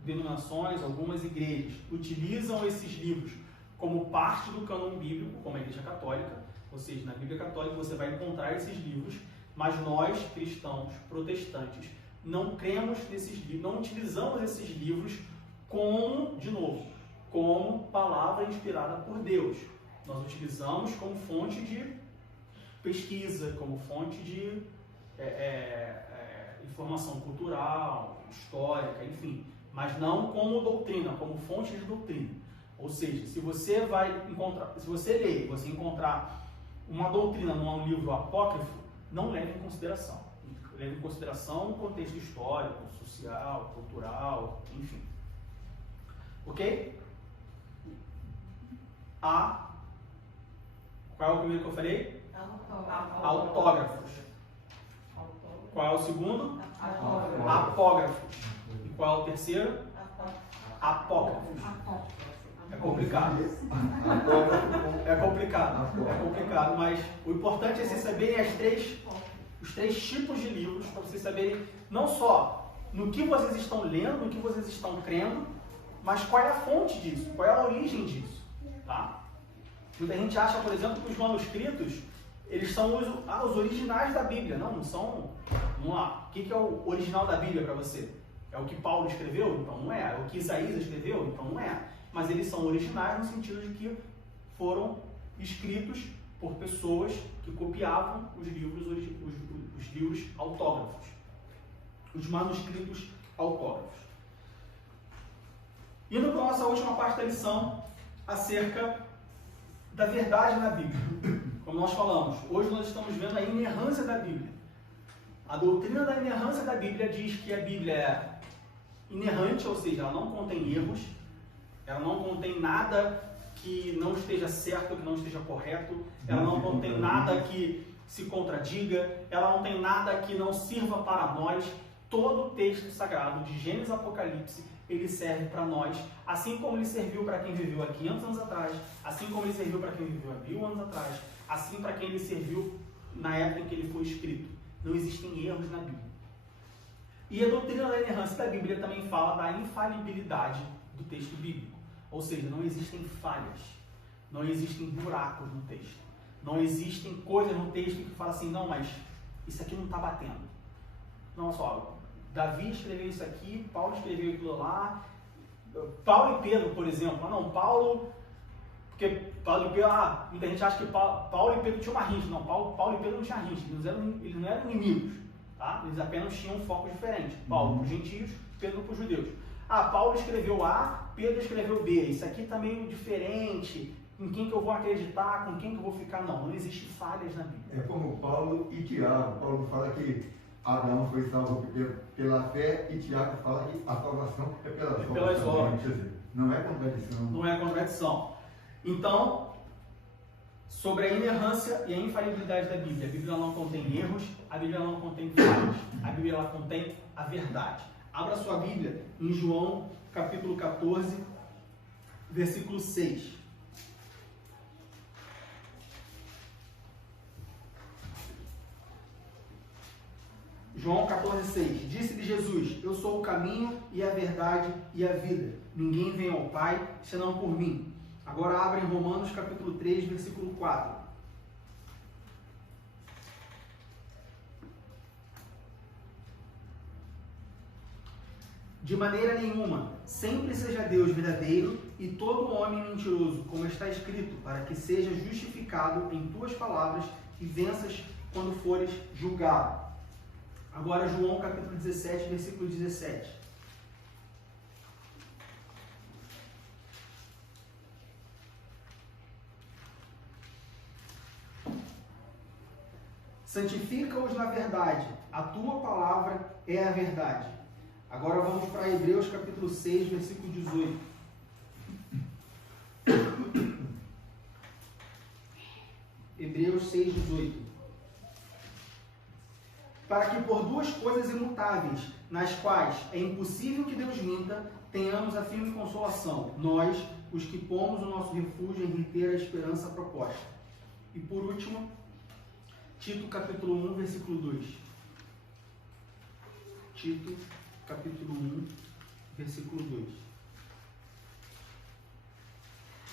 denominações, algumas igrejas utilizam esses livros como parte do cânon bíblico, como a Igreja Católica, ou seja, na Bíblia Católica você vai encontrar esses livros, mas nós, cristãos, protestantes, não cremos nesses livros, não utilizamos esses livros como, de novo, como palavra inspirada por Deus. Nós utilizamos como fonte de pesquisa, como fonte de informação cultural, histórica, enfim, mas não como doutrina, como fonte de doutrina. Ou seja, se você ler, você encontrar uma doutrina num livro apócrifo, não leve em consideração. leva em consideração o contexto histórico, social, cultural, enfim. Ok? Qual é o primeiro que eu falei? Autógrafos. Qual é o segundo? Apógrafos. E qual é o terceiro? Apógrafos. É complicado. É complicado, mas o importante é vocês saberem os três tipos de livros, para vocês saberem não só no que vocês estão lendo, no que vocês estão crendo, mas qual é a fonte disso, qual é a origem disso. Tá? Muita gente acha, por exemplo, que os manuscritos eles são os originais da Bíblia. Não são. Vamos lá. O que é o original da Bíblia para você? É o que Paulo escreveu? Então não é. É o que Isaías escreveu? Então não é. Mas eles são originais no sentido de que foram escritos por pessoas que copiavam os livros autógrafos, os manuscritos autógrafos. Indo para a nossa última parte da lição, acerca da verdade na Bíblia. Como nós falamos, hoje nós estamos vendo a inerrância da Bíblia. A doutrina da inerrância da Bíblia diz que a Bíblia é inerrante, ou seja, ela não contém erros, ela não contém nada que não esteja certo, que não esteja correto, ela não contém nada que se contradiga, ela não tem nada que não sirva para nós. Todo o texto sagrado, de Gênesis a Apocalipse, ele serve para nós, assim como ele serviu para quem viveu há 500 anos atrás, assim como ele serviu para quem viveu há 1000 anos atrás, assim para quem ele serviu na época em que ele foi escrito. Não existem erros na Bíblia. E a doutrina da inerrância da Bíblia também fala da infalibilidade do texto bíblico. Ou seja, não existem falhas, não existem buracos no texto, não existem coisas no texto que falam assim, não, mas isso aqui não está batendo. Não, só, Davi escreveu isso aqui, Paulo escreveu aquilo lá, Paulo e Pedro, por exemplo, não, Paulo, porque Paulo e Pedro, muita gente acha que Paulo e Pedro tinham uma rincha. Não, Paulo e Pedro não tinham rincha, eles não eram inimigos, tá? Eles apenas tinham um foco diferente. Paulo para os gentios, Pedro para os judeus. Paulo escreveu A, Pedro escreveu B, isso aqui está meio diferente, em quem que eu vou acreditar, com quem que eu vou ficar? Não existe falhas na Bíblia. É como Paulo e Tiago. Paulo fala que Abraão foi salvo pela fé e Tiago fala que a salvação é pelas obras. Quer dizer, não é contradição. Não é contradição. Então, sobre a inerrância e a infalibilidade da Bíblia, a Bíblia não contém erros, a Bíblia não contém falhas, a Bíblia ela contém a verdade. Abra sua Bíblia em João, capítulo 14, versículo 6. João 14, 6. Disse-lhe Jesus, eu sou o caminho e a verdade e a vida. Ninguém vem ao Pai, senão por mim. Agora abra em Romanos, capítulo 3, versículo 4. De maneira nenhuma, sempre seja Deus verdadeiro e todo homem mentiroso, como está escrito, para que seja justificado em tuas palavras e venças quando fores julgado. Agora João capítulo 17, versículo 17. Santifica-os na verdade, a tua palavra é a verdade. Agora vamos para Hebreus capítulo 6, versículo 18. Hebreus 6, 18. Para que por duas coisas imutáveis, nas quais é impossível que Deus minta, tenhamos a firme consolação, nós, os que pomos o nosso refúgio em reter a esperança proposta. E por último, Tito capítulo 1, versículo 2. Tito capítulo 1, versículo 2.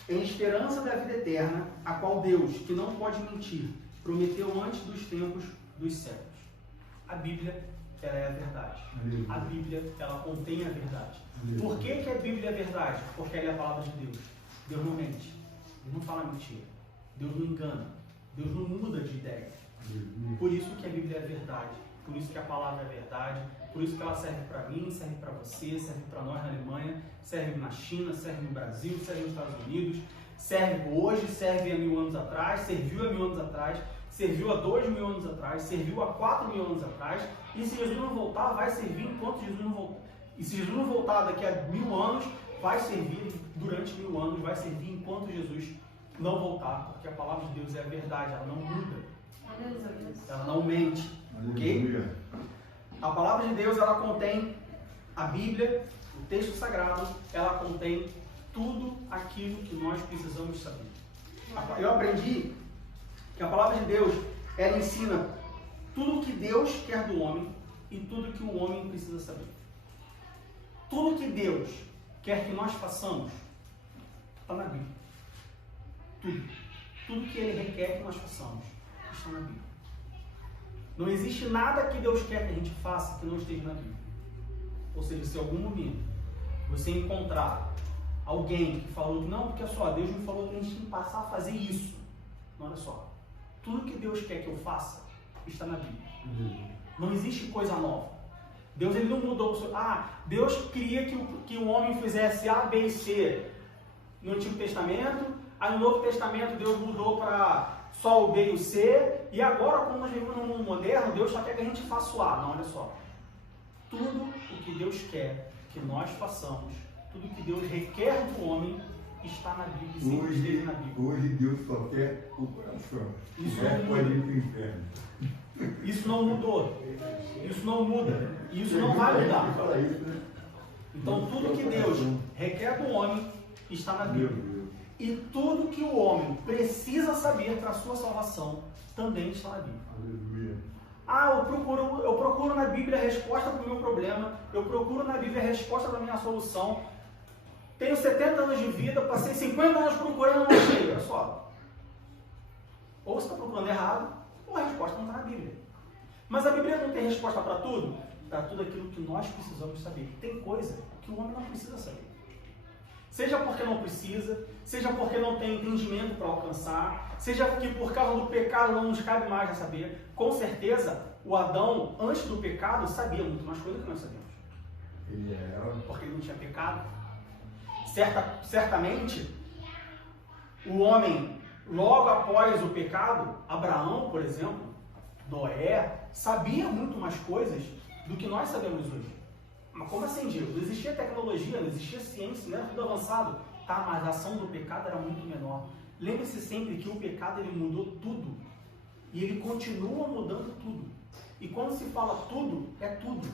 Em esperança da vida eterna, a qual Deus, que não pode mentir, prometeu antes dos tempos dos séculos. A Bíblia, ela é a verdade. A Bíblia, ela contém a verdade. Por que a Bíblia é verdade? Porque ela é a palavra de Deus. Deus não mente. Deus não fala mentira. Deus não engana. Deus não muda de ideia. Por isso que a Bíblia é verdade. Por isso que a palavra é verdade. Por isso que ela serve para mim, serve para você, serve para nós na Alemanha, serve na China, serve no Brasil, serve nos Estados Unidos, serve hoje, serve há 1000 anos atrás, serviu há 1000 anos atrás, serviu há 2000 anos atrás, serviu há 4000 anos atrás, e se Jesus não voltar, vai servir enquanto Jesus não voltar. E se Jesus não voltar daqui a 1000 anos, vai servir durante 1000 anos, vai servir enquanto Jesus não voltar, porque a palavra de Deus é a verdade, ela não muda, ela não mente, ok? A palavra de Deus, ela contém a Bíblia, o texto sagrado, ela contém tudo aquilo que nós precisamos saber. Eu aprendi que a palavra de Deus, ela ensina tudo o que Deus quer do homem e tudo que o homem precisa saber. Tudo que Deus quer que nós façamos está na Bíblia. Tudo. Tudo que Ele requer que nós façamos está na Bíblia. Não existe nada que Deus quer que a gente faça que não esteja na Bíblia. Ou seja, se em algum momento você encontrar alguém que falou que não, porque só Deus me falou que a gente tem que passar a fazer isso. Não, olha só. Tudo que Deus quer que eu faça está na Bíblia. Não existe coisa nova. Deus, ele não mudou o seu... Deus queria que o homem fizesse A, B e C no Antigo Testamento, aí no Novo Testamento Deus mudou para só o B e o C, e agora, como nós vivemos no mundo moderno, Deus só quer que a gente faça o A. Não, olha só. Tudo o que Deus quer que nós façamos, tudo que Deus requer do homem, está na Bíblia, sempre esteve na Bíblia. Hoje Deus só quer o coração. Isso não muda. Pode ir para o inferno. Isso não mudou. Isso não muda. Isso não vai mudar. Então tudo que Deus requer do homem está na Bíblia. E tudo que o homem precisa saber para a sua salvação também está na Bíblia. Aleluia. Eu procuro na Bíblia a resposta para o meu problema, eu procuro na Bíblia a resposta para a minha solução. Tenho 70 anos de vida, passei 50 anos procurando, não achei. Olha só. Ou você está procurando errado, ou a resposta não está na Bíblia. Mas a Bíblia não tem resposta para tudo? Para tudo aquilo que nós precisamos saber. Tem coisa que o homem não precisa saber. Seja porque não precisa, seja porque não tem entendimento para alcançar, seja porque por causa do pecado não nos cabe mais a saber. Com certeza, o Adão, antes do pecado, sabia muito mais coisa que nós sabemos. Porque ele não tinha pecado. Certamente, o homem, logo após o pecado, Abraão, por exemplo, Noé, sabia muito mais coisas do que nós sabemos hoje. Mas como assim, Diego? Não existia tecnologia, não existia ciência, não era tudo avançado. Tá, mas a ação do pecado era muito menor. Lembre-se sempre que o pecado, ele mudou tudo. E ele continua mudando tudo. E quando se fala tudo, é tudo.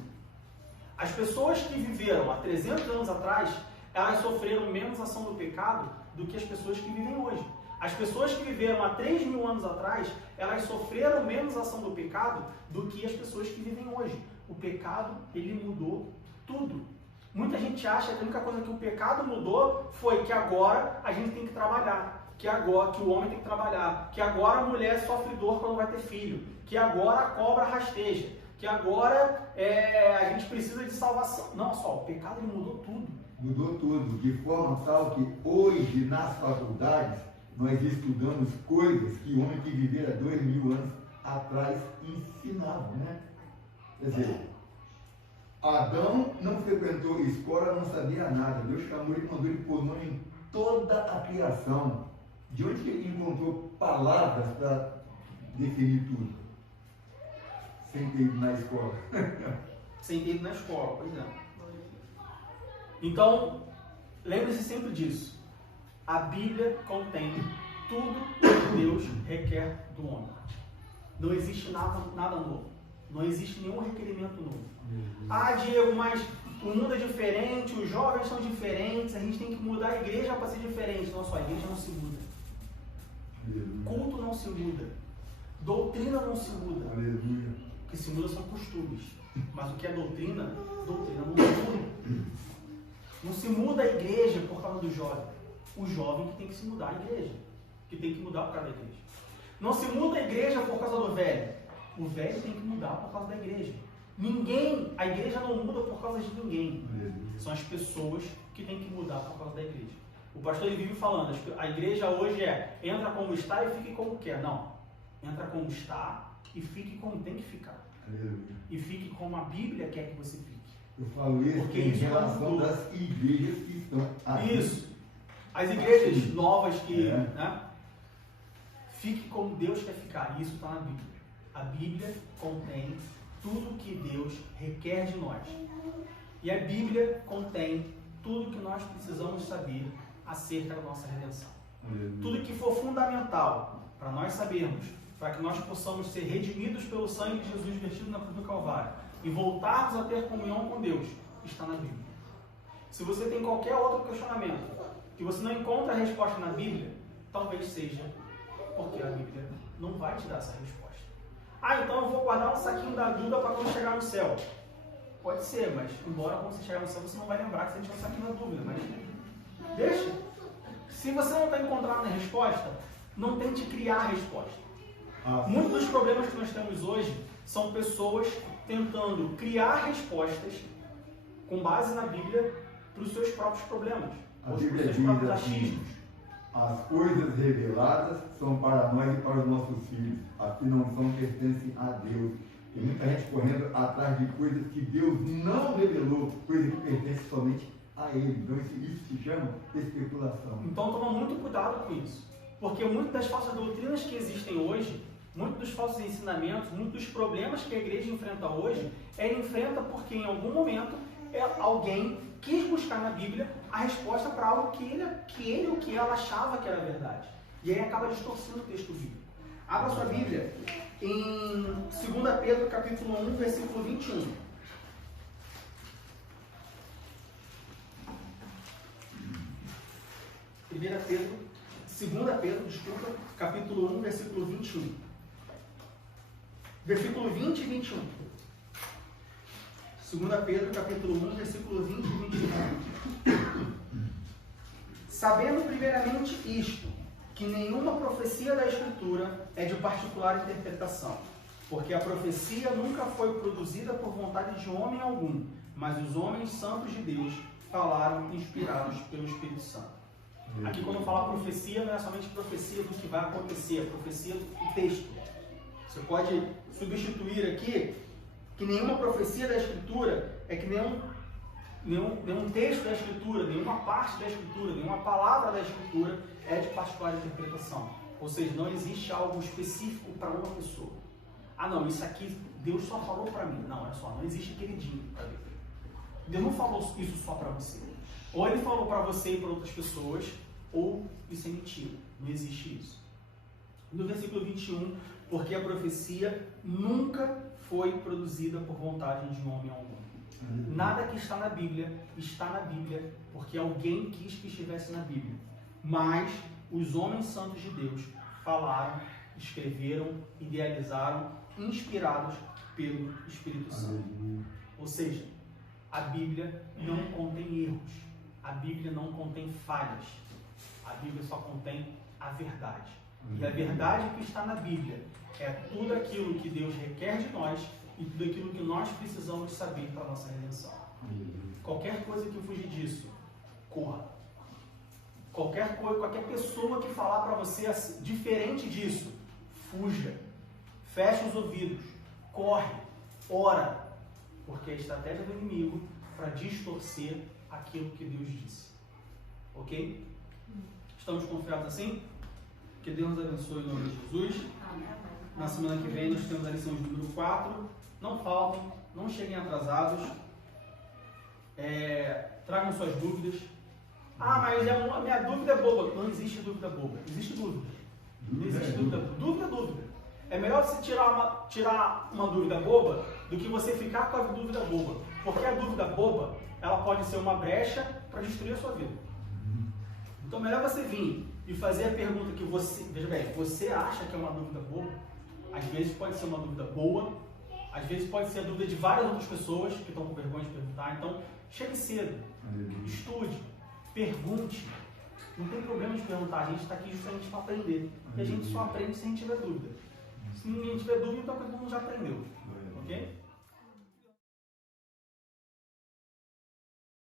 As pessoas que viveram há 300 anos atrás, elas sofreram menos ação do pecado do que as pessoas que vivem hoje. As pessoas que viveram há 3.000 anos atrás, elas sofreram menos ação do pecado do que as pessoas que vivem hoje. O pecado, ele mudou tudo. Muita gente acha que a única coisa que o pecado mudou foi que agora a gente tem que trabalhar, que o homem tem que trabalhar, que agora a mulher sofre dor quando vai ter filho, que agora a cobra rasteja, que agora a gente precisa de salvação. Não, só, o pecado ele mudou tudo. Mudou tudo, de forma tal que hoje nas faculdades nós estudamos coisas que o homem que vivera 2000 anos atrás ensinava, né? Quer dizer, Adão não frequentou escola, não sabia nada. Deus chamou ele e mandou ele pôr nome em toda a criação. De onde que ele encontrou palavras para definir tudo? Sem ter ido na escola. Sem ter ido na escola, pois é. Então, lembre-se sempre disso. A Bíblia contém tudo que Deus requer do homem. Não existe nada novo. Não existe nenhum requerimento novo. Diego, mas o mundo é diferente, os jovens são diferentes, a gente tem que mudar a igreja para ser diferente. Não, só a igreja não se muda. Culto não se muda. Doutrina não se muda. Aleluia. O que se muda são costumes. Mas o que é doutrina não se muda. Não se muda a igreja por causa do jovem. O jovem que tem que se mudar a igreja. Que tem que mudar por causa da igreja. Não se muda a igreja por causa do velho. O velho tem que mudar por causa da igreja. A igreja não muda por causa de ninguém. São as pessoas que têm que mudar por causa da igreja. O pastor ele vive falando, a igreja hoje entra como está e fique como quer. Não. Entra como está e fique como tem que ficar. E fique como a Bíblia quer que você fique. Eu falo isso porque em isso relação das igrejas que estão aqui. Isso. As igrejas novas que, né? Fique como Deus quer ficar. Isso está na Bíblia. A Bíblia contém tudo que Deus requer de nós. E a Bíblia contém tudo que nós precisamos saber acerca da nossa redenção. Tudo que for fundamental para nós sabermos, para que nós possamos ser redimidos pelo sangue de Jesus vertido na cruz do Calvário e voltarmos a ter comunhão com Deus, está na Bíblia. Se você tem qualquer outro questionamento que você não encontra a resposta na Bíblia, talvez seja porque a Bíblia não vai te dar essa resposta. Ah, então eu vou guardar um saquinho da dúvida para quando chegar no céu. Pode ser, mas embora quando você chegar no céu você não vai lembrar que você tinha um saquinho da dúvida. Mas deixa. Se você não está encontrando a resposta, não tente criar a resposta. Muitos dos problemas que nós temos hoje são pessoas tentando criar respostas com base na Bíblia para os seus próprios problemas, A ou para os Bíblia seus diz próprios assim: achismos. as coisas reveladas são para nós e para os nossos filhos, as que não são pertencem a Deus. Tem muita gente correndo atrás de coisas que Deus não revelou, coisas que pertencem somente a Ele. Então isso se chama especulação. Então toma muito cuidado com isso, porque muitas das falsas doutrinas que existem hoje, muitos dos falsos ensinamentos, muitos dos problemas que a igreja enfrenta hoje, ela enfrenta porque em algum momento alguém quis buscar na Bíblia a resposta para algo que ele ou que ela achava que era verdade. E aí acaba distorcendo o texto bíblico. Abra sua Bíblia em 2 Pedro capítulo 1, versículo 21. 2 Pedro, capítulo 1, versículo 21. Versículo 20 e 21. 2 Pedro, capítulo 1, versículo 20 e 21. Sabendo primeiramente isto, que nenhuma profecia da Escritura é de particular interpretação, porque a profecia nunca foi produzida por vontade de homem algum, mas os homens santos de Deus falaram inspirados pelo Espírito Santo. Aqui quando eu falo profecia, não é somente profecia do que vai acontecer, é profecia do texto. Você pode substituir aqui que nenhuma profecia da Escritura é que nenhum texto da Escritura, nenhuma parte da Escritura, nenhuma palavra da Escritura é de particular interpretação. Ou seja, não existe algo específico para uma pessoa. Ah não, isso aqui Deus só falou para mim. Não, olha só, não existe queridinho para Deus. Deus não falou isso só para você. Ou Ele falou para você e para outras pessoas, ou isso é mentira. Não existe isso. No versículo 21, porque a profecia nunca foi produzida por vontade de homem algum. Nada que está na Bíblia porque alguém quis que estivesse na Bíblia. Mas os homens santos de Deus falaram, escreveram, idealizaram, inspirados pelo Espírito Santo. Ou seja, a Bíblia não contém erros. A Bíblia não contém falhas. A Bíblia só contém a verdade. E a verdade que está na Bíblia é tudo aquilo que Deus requer de nós e tudo aquilo que nós precisamos saber para a nossa redenção. Qualquer coisa que fugir disso, corra. Qualquer pessoa que falar para você diferente disso, fuja. Feche os ouvidos, corre, ora. Porque a estratégia do inimigo para distorcer aquilo que Deus disse. Ok? Estamos confiados assim? Que Deus nos abençoe em nome de Jesus. Na semana que vem nós temos a lição de número 4. Não faltem, não cheguem atrasados. Tragam suas dúvidas. Ah, mas a minha dúvida é boba. Não existe dúvida boba. Existe dúvida. Não existe dúvida. Dúvida é dúvida. É melhor você tirar uma dúvida boba do que você ficar com a dúvida boba. Porque a dúvida boba, ela pode ser uma brecha para destruir a sua vida. Então, melhor você vir e fazer a pergunta que você... Veja bem, você acha que é uma dúvida boba? Às vezes pode ser uma dúvida boa. Às vezes pode ser a dúvida de várias outras pessoas que estão com vergonha de perguntar. Então, chegue cedo. Estude. Pergunte. Não tem problema de perguntar. A gente está aqui justamente para aprender. E a gente só aprende se a gente tiver dúvida. Se ninguém tiver dúvida, então todo mundo já aprendeu. Ok?